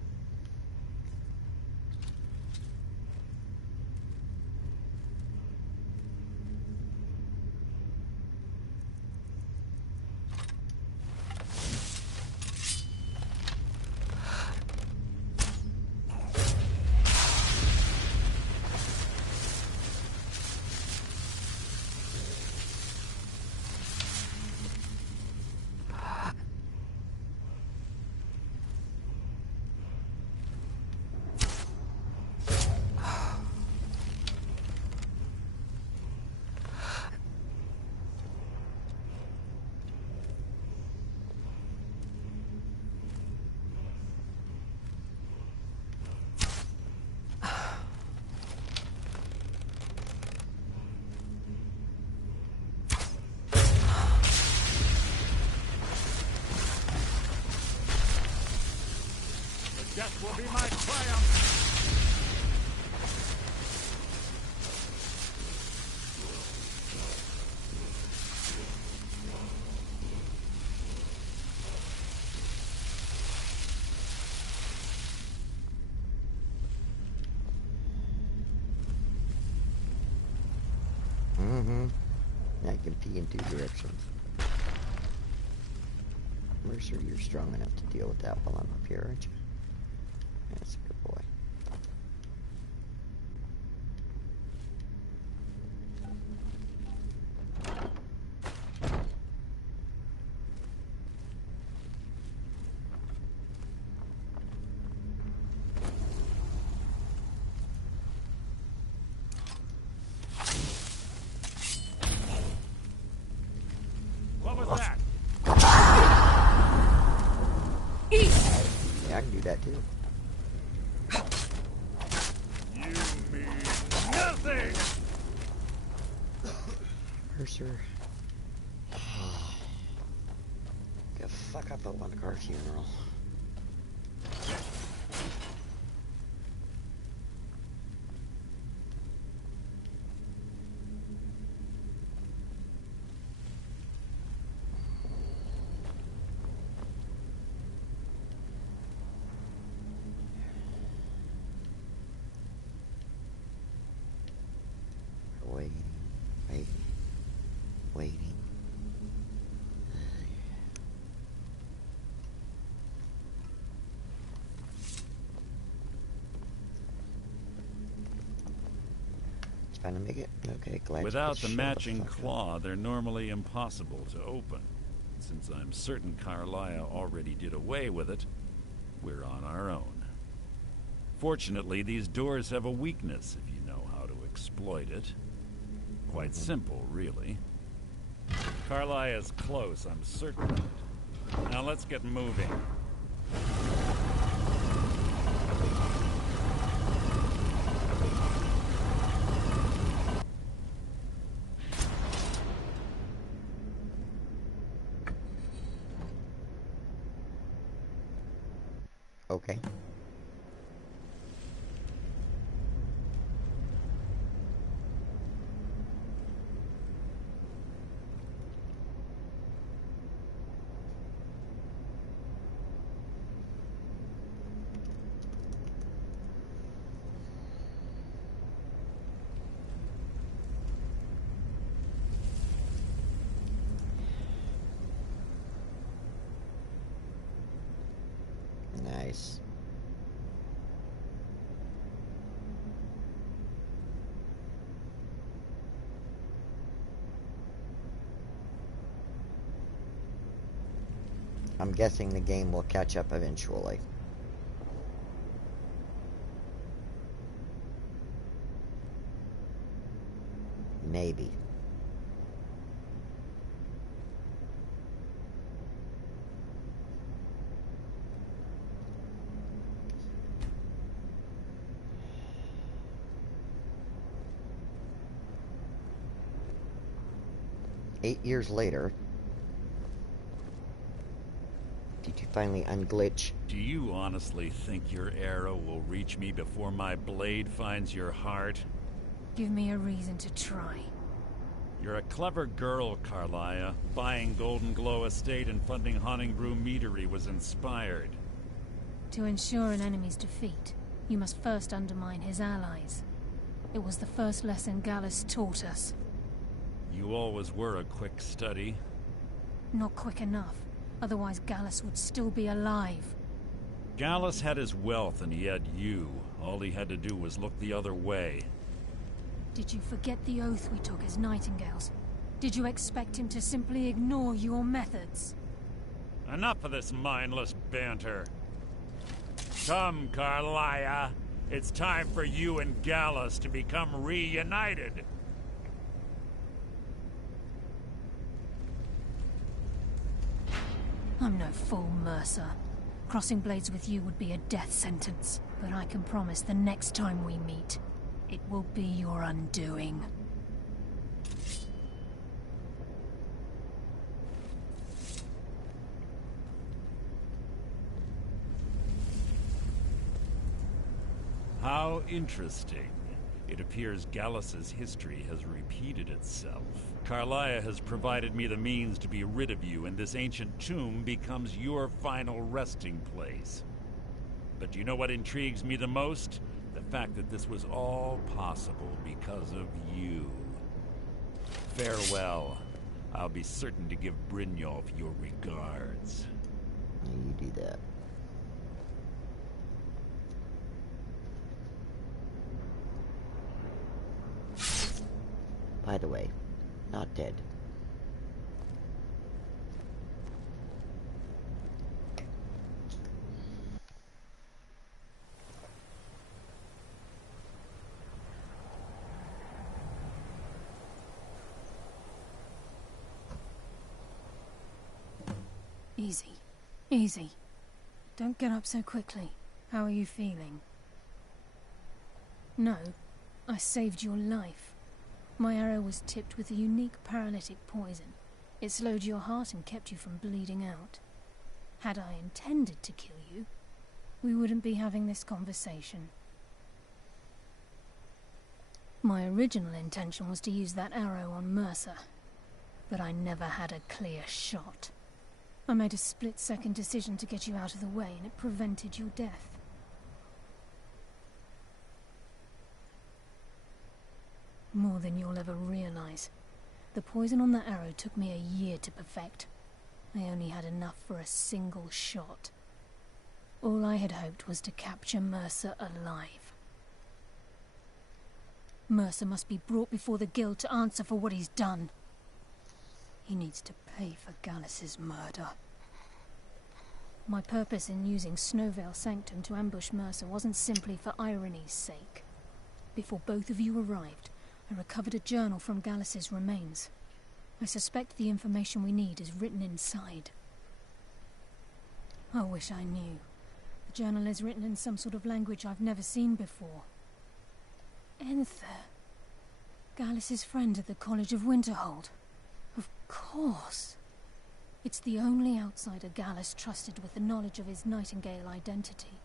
Death will be my triumph! I can pee in two directions. Mercer, you're strong enough to deal with that while I'm up here, aren't you? That's a good boy. What was that? Yeah, I can do that too. You mean nothing! Mercer. Go fuck up a one-car funeral. Waiting, waiting, waiting. Trying to make it? Okay, glad. Without the matching claw, they're normally impossible to open. since I'm certain Carlia already did away with it, we're on our own. Fortunately, these doors have a weakness if you know how to exploit it. Quite simple, really. Carlia's close, I'm certain of it. Now let's get moving. Okay. Nice. I'm guessing the game will catch up eventually. Maybe. Eight years later, did you finally unglitch? Do you honestly think your arrow will reach me before my blade finds your heart? Give me a reason to try. You're a clever girl, Carlia. Buying Golden Glow Estate and funding Honningbrew Meadery was inspired. To ensure an enemy's defeat, you must first undermine his allies. It was the first lesson Gallus taught us. You always were a quick study. Not quick enough. Otherwise Gallus would still be alive. Gallus had his wealth and he had you. All he had to do was look the other way. Did you forget the oath we took as Nightingales? Did you expect him to simply ignore your methods? Enough of this mindless banter. Come, Carlia. It's time for you and Gallus to become reunited. I'm no fool, Mercer. Crossing blades with you would be a death sentence. But I can promise the next time we meet, it will be your undoing. How interesting. It appears Gallus's history has repeated itself. Carlia has provided me the means to be rid of you, and this ancient tomb becomes your final resting place. But do you know what intrigues me the most? The fact that this was all possible because of you. Farewell. I'll be certain to give Brynjolf your regards. You do that. By the way, not dead. Easy. Easy. Don't get up so quickly. How are you feeling? No, I saved your life. My arrow was tipped with a unique paralytic poison. It slowed your heart and kept you from bleeding out. Had I intended to kill you, we wouldn't be having this conversation. My original intention was to use that arrow on Mercer, but I never had a clear shot. I made a split-second decision to get you out of the way, and it prevented your death. More than you'll ever realize. The poison on that arrow took me a year to perfect. I only had enough for a single shot. All I had hoped was to capture Mercer alive. Mercer must be brought before the guild to answer for what he's done. He needs to pay for Gallus's murder. My purpose in using Snowvale Sanctum to ambush Mercer wasn't simply for irony's sake. Before both of you arrived, I recovered a journal from Gallus's remains. I suspect the information we need is written inside. I wish I knew. The journal is written in some sort of language I've never seen before. Enther. Gallus's friend at the College of Winterhold. Of course. It's the only outsider Gallus trusted with the knowledge of his Nightingale identity.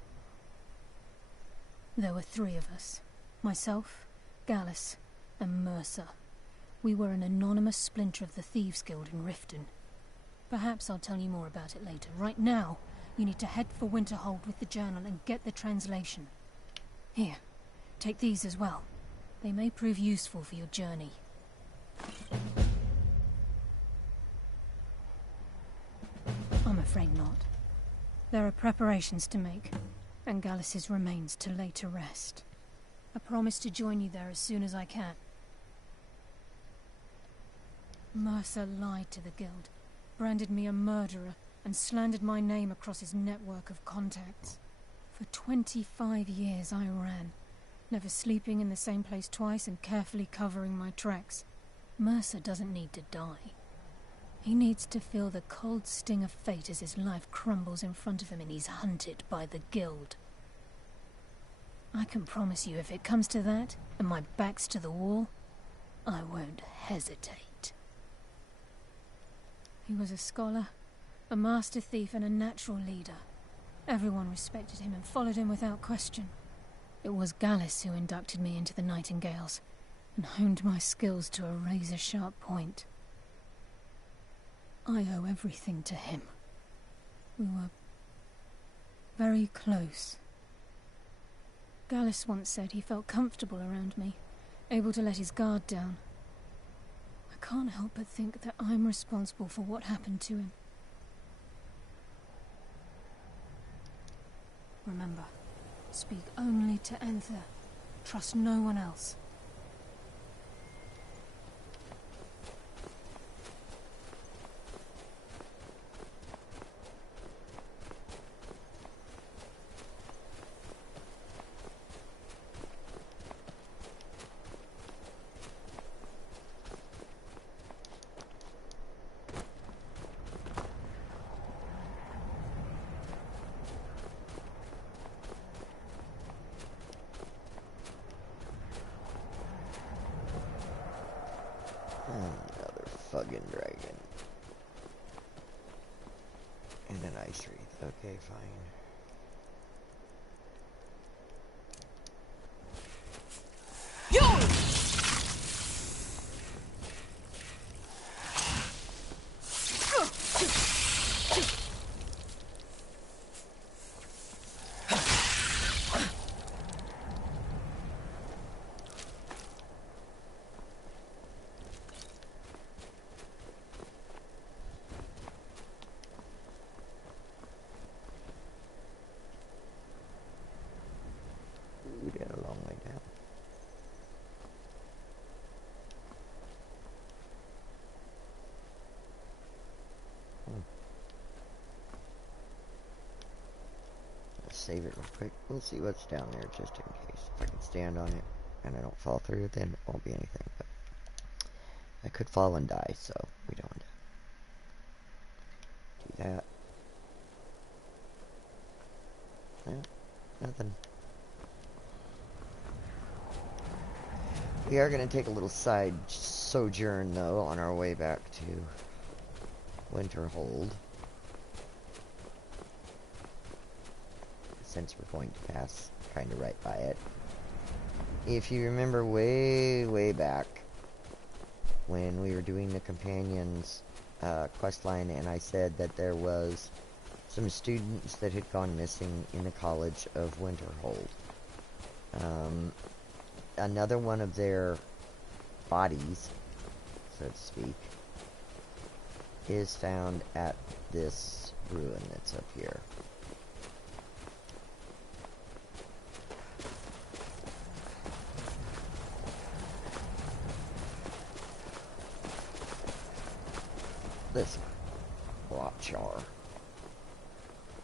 There were 3 of us. Myself, Gallus, and Mercer. We were an anonymous splinter of the Thieves' Guild in Riften. Perhaps I'll tell you more about it later. Right now, you need to head for Winterhold with the journal and get the translation. Here, take these as well. They may prove useful for your journey. I'm afraid not. There are preparations to make, and Gallus's remains to lay to rest. I promise to join you there as soon as I can. Mercer lied to the Guild, branded me a murderer, and slandered my name across his network of contacts. For 25 years I ran, never sleeping in the same place twice and carefully covering my tracks. Mercer doesn't need to die. He needs to feel the cold sting of fate as his life crumbles in front of him and he's hunted by the Guild. I can promise you, if it comes to that, and my back's to the wall, I won't hesitate. He was a scholar, a master thief, and a natural leader. Everyone respected him and followed him without question. It was Gallus who inducted me into the Nightingales, and honed my skills to a razor-sharp point. I owe everything to him. We were very close. Gallus once said he felt comfortable around me, able to let his guard down. I can't help but think that I'm responsible for what happened to him. Remember, speak only to Enther. Trust no one else. Another fucking dragon. And an ice wreath. Okay, fine. We did a long way down. Let's save it real quick. We'll see what's down there just in case. If I can stand on it and I don't fall through, then it won't be anything. But I could fall and die, so we don't do that. Yeah, nothing. We are going to take a little side sojourn, though, on our way back to Winterhold. Since we're going to pass kind of right by it. If you remember way back, when we were doing the Companions questline, and I said that there was some students that had gone missing in the College of Winterhold. Another one of their bodies, so to speak, is found at this ruin that's up here. this Watchar.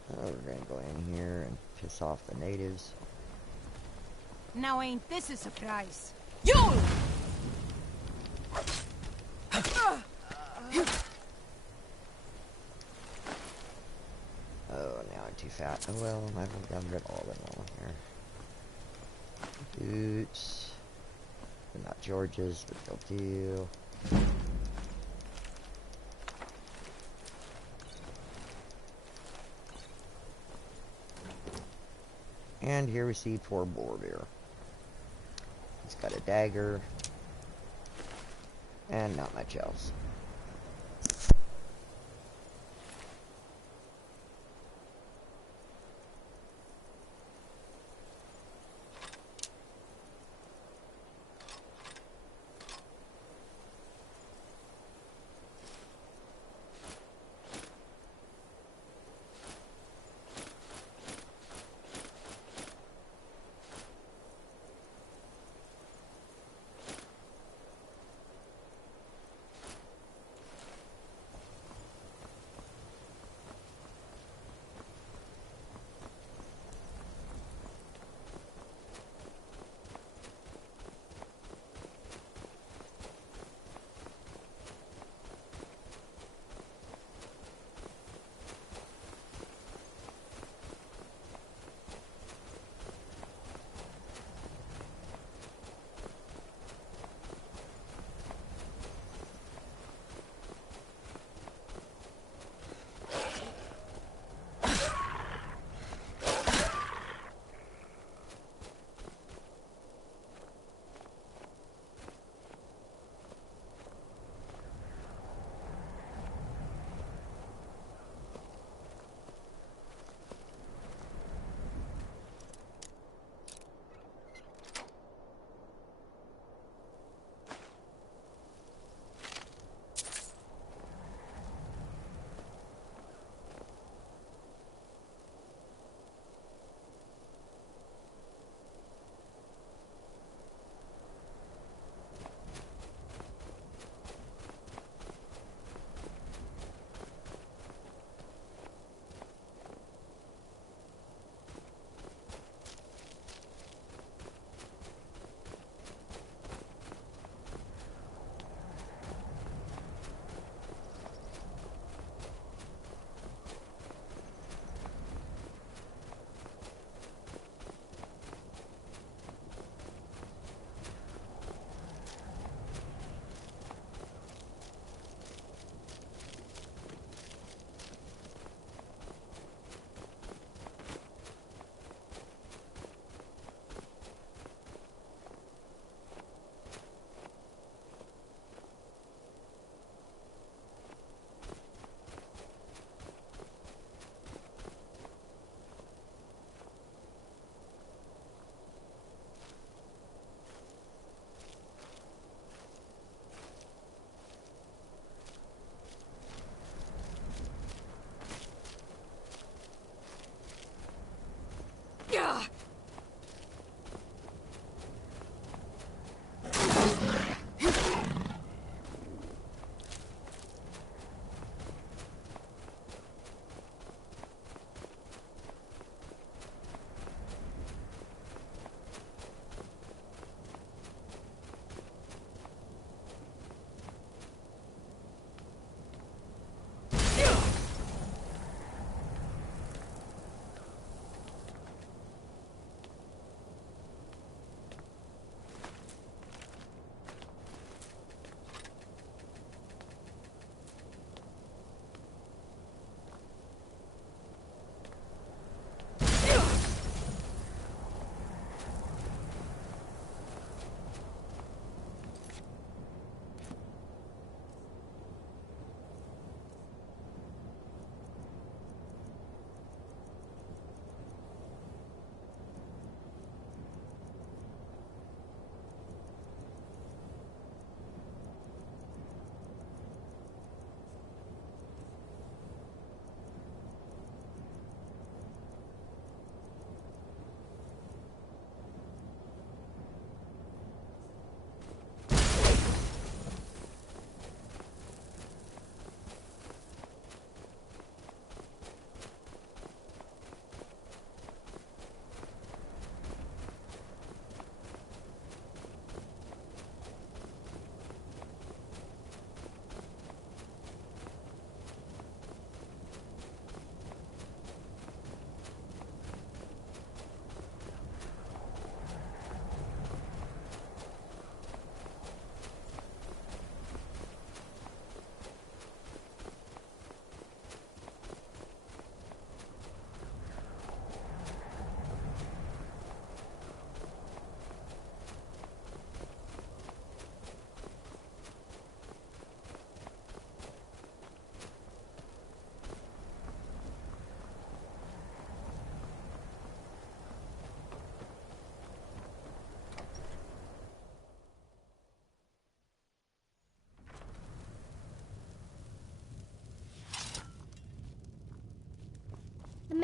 We're gonna go in here and piss off the natives. Now ain't this a surprise? You! Oh, now I'm too fat. Oh well, I've gotten rid of all of them all here. Boots. They're not George's, but they'll do. And here we see poor Borbeer. He's got a dagger. And not much else.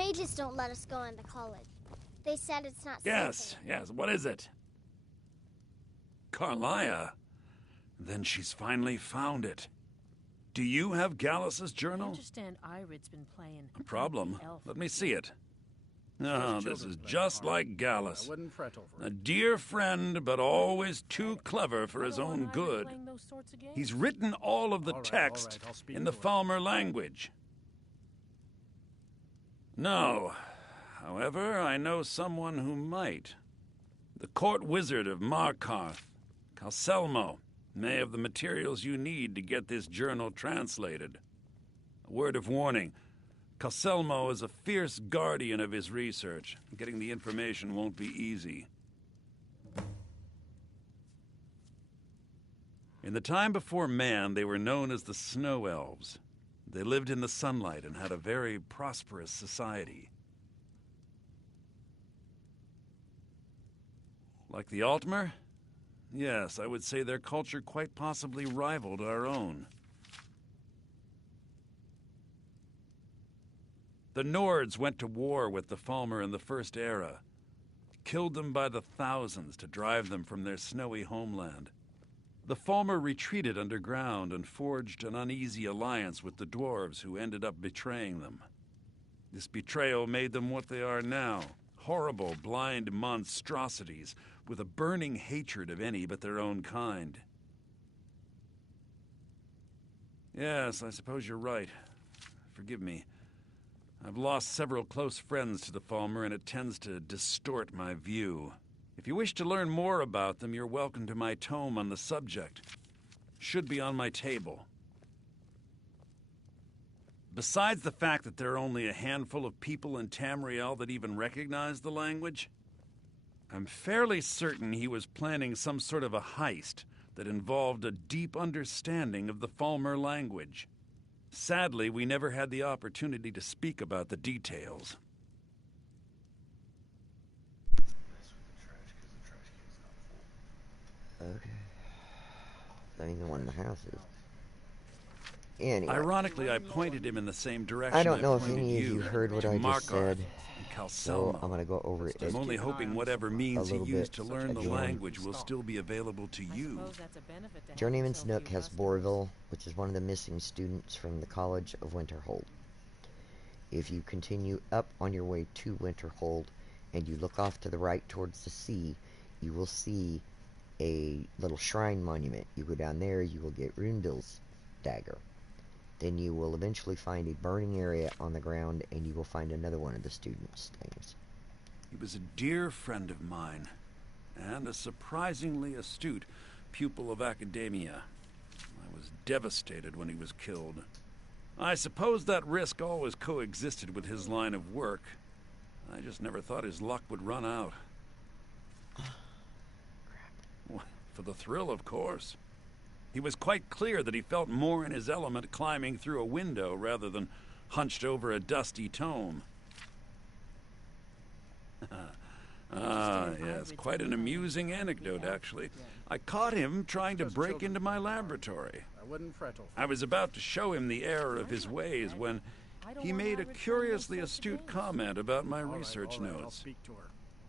mages don't let us go into college. They said it's not safe. Yes, what is it? Carlia? Then she's finally found it. Do you have Gallus's journal? I understand Irid's been playing. A problem? Let me see it. Oh, this is just like Gallus. A dear friend, but always too clever for his own good. He's written all of the text in the Falmer language. No. However, I know someone who might. The court wizard of Markarth, Calselmo, may have the materials you need to get this journal translated. A word of warning. Calselmo is a fierce guardian of his research. Getting the information won't be easy. In the time before man, they were known as the Snow Elves. They lived in the sunlight and had a very prosperous society. Like the Altmer? Yes, I would say their culture quite possibly rivaled our own. The Nords went to war with the Falmer in the First Era, killed them by the thousands to drive them from their snowy homeland. The Falmer retreated underground and forged an uneasy alliance with the dwarves who ended up betraying them. This betrayal made them what they are now, horrible, blind monstrosities with a burning hatred of any but their own kind. Yes, I suppose you're right. Forgive me. I've lost several close friends to the Falmer, and it tends to distort my view. If you wish to learn more about them, you're welcome to my tome on the subject. Should be on my table. Besides the fact that there are only a handful of people in Tamriel that even recognize the language, I'm fairly certain he was planning some sort of a heist that involved a deep understanding of the Falmer language. Sadly, we never had the opportunity to speak about the details. Okay. I mean, the one in the house is. Anyway. Ironically, I pointed him in the same direction. I don't know if any of you heard what I just said. So I'm gonna go over it. I'm only hoping whatever means he used to learn the language will still be available to you. Journeyman's Nook has Borville, which is one of the missing students from the College of Winterhold. If you continue up on your way to Winterhold, and you look off to the right towards the sea, you will see a little shrine monument. You go down there, you will get Runebill's dagger. Then you will eventually find a burning area on the ground, and you will find another one of the students' things. He was a dear friend of mine, and a surprisingly astute pupil of academia. I was devastated when he was killed. I suppose that risk always coexisted with his line of work. I just never thought his luck would run out. For the thrill, of course. He was quite clear that he felt more in his element climbing through a window rather than hunched over a dusty tome. Yes, quite an amusing anecdote, actually. I caught him trying to break into my laboratory. I was about to show him the error of his ways when he made a curiously astute comment about my research notes.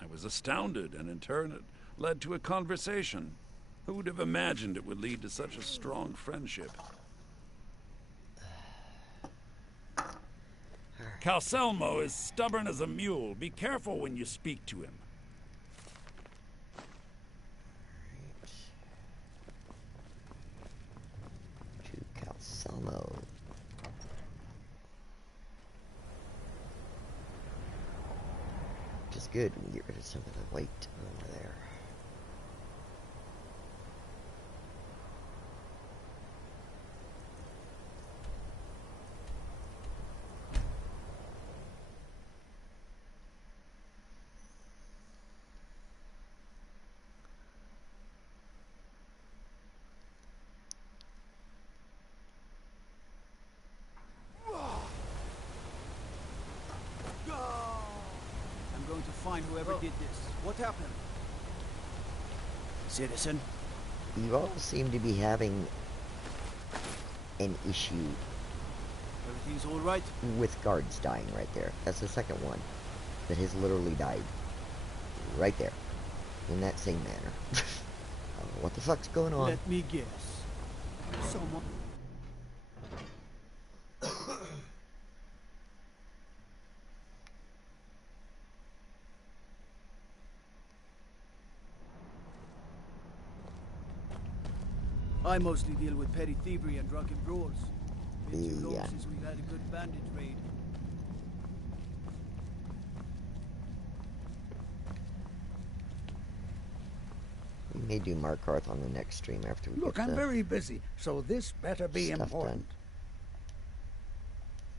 I was astounded, and in turn it led to a conversation. Who would have imagined it would lead to such a strong friendship? Calselmo is stubborn as a mule. Be careful when you speak to him. To Calselmo. Which is good when you get rid of some of the weight over there. Whoever did this. What happened? Citizen? You all seem to be having an issue Everything's all right? With guards dying right there. That's the second one that has literally died. Right there. In that same manner. I don't know what the fuck's going on. Let me guess. Someone... I mostly deal with petty thievery and drunken brawls. Been too long since we've had a good bandit raid. We may do Markarth on the next stream after we Look, get I'm very busy, so this better be stuff important.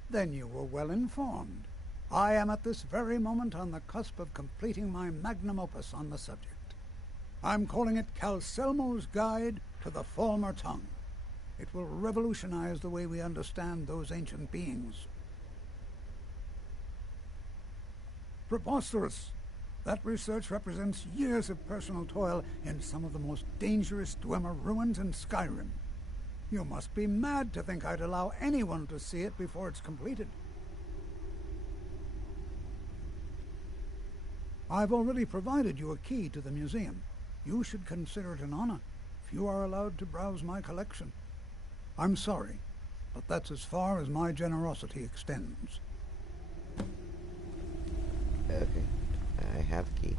Then you were well informed. I am at this very moment on the cusp of completing my magnum opus on the subject. I'm calling it Calcelmo's Guide to the Falmer Tongue. It will revolutionize the way we understand those ancient beings. Preposterous! That research represents years of personal toil in some of the most dangerous Dwemer ruins in Skyrim. You must be mad to think I'd allow anyone to see it before it's completed. I've already provided you a key to the museum. You should consider it an honor if you are allowed to browse my collection. I'm sorry, but that's as far as my generosity extends. Okay, I have a key.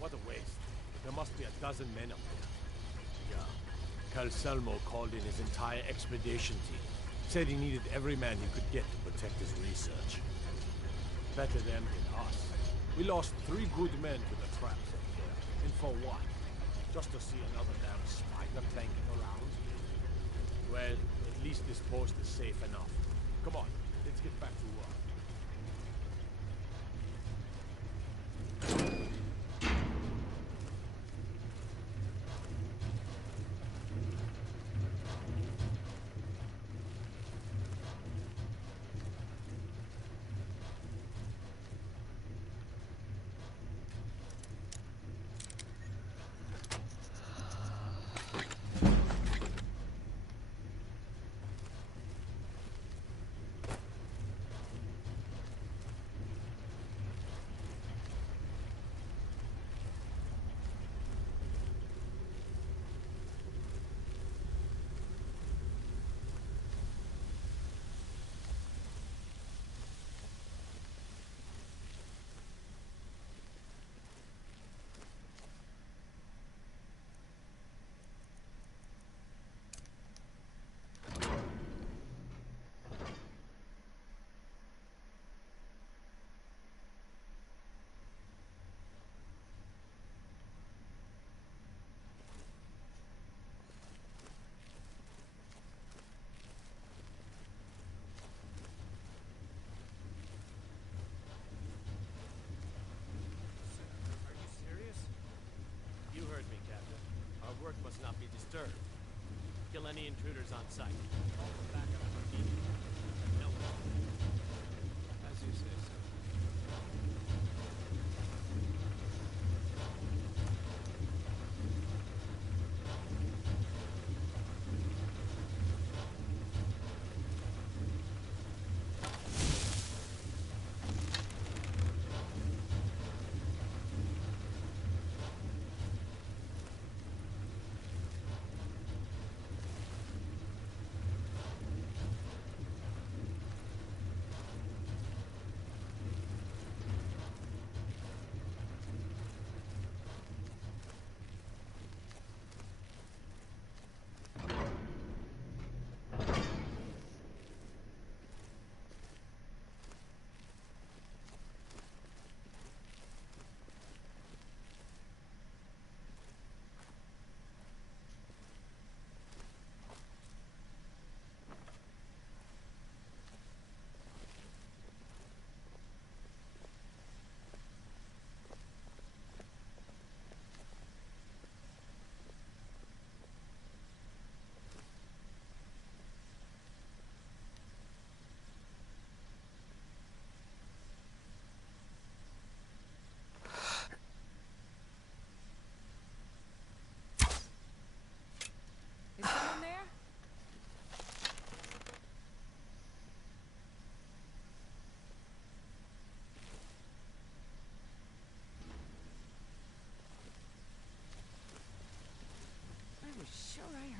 What a waste. There must be a dozen men up there. Yeah. Calcelmo called in his entire expedition team. Said he needed every man he could get to protect his research. Better them than us. We lost 3 good men to the traps up there. And for what? Just to see another damn spider clanking around? Well, at least this post is safe enough. Come on, let's get back to work. Work must not be disturbed. Kill any intruders on sight. All the backup if needed. No. As you say, sir.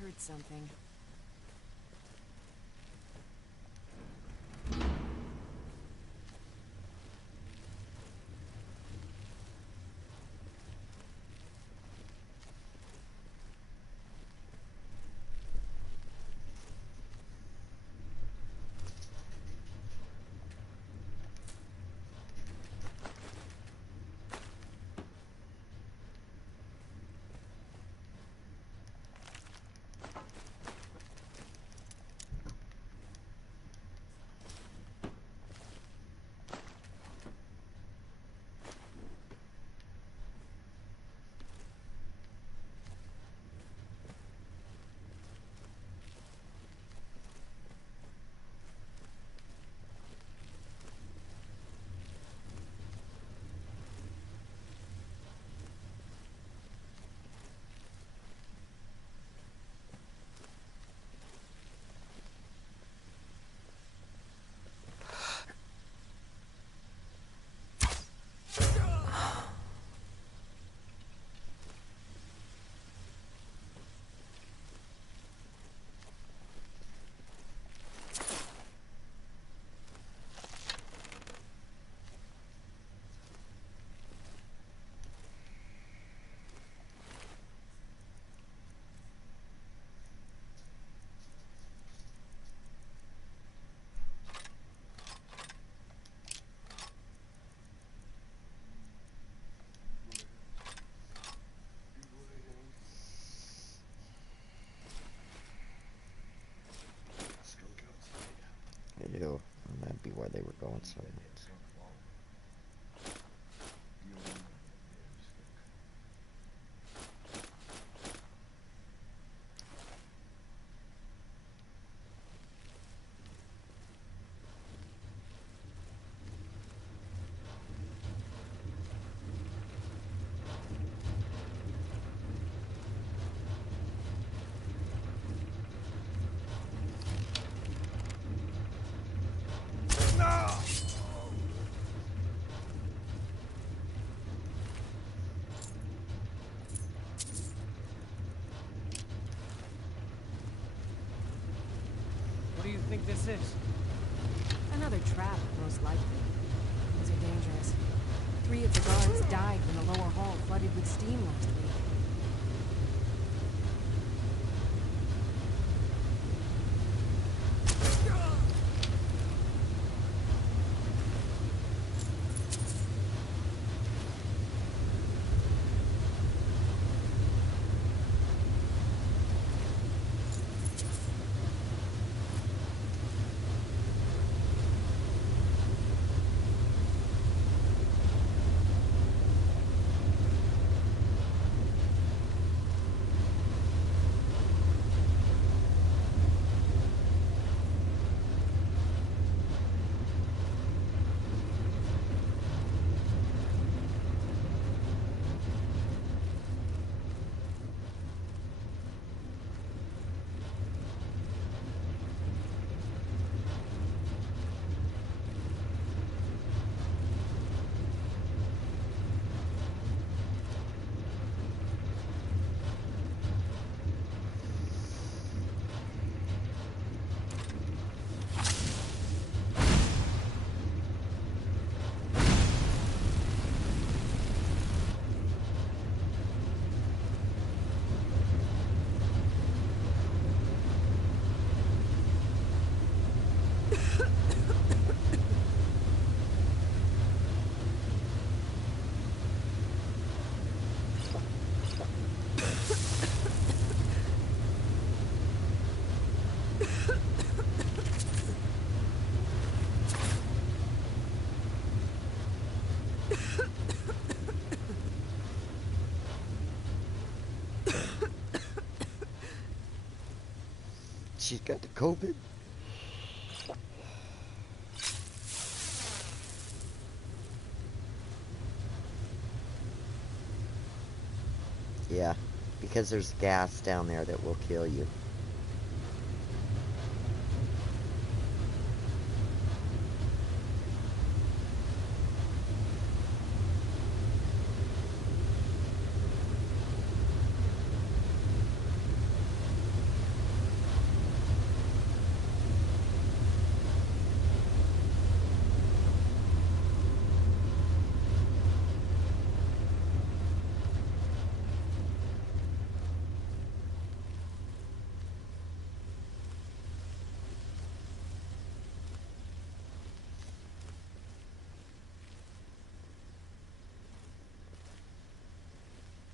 heard something. I do. And that'd be where they were going somewhere. What do you think this is? Another trap, most likely. These are dangerous. 3 of the guards died when the lower hall flooded with steam last week. She's got the COVID. Yeah, because there's gas down there that will kill you.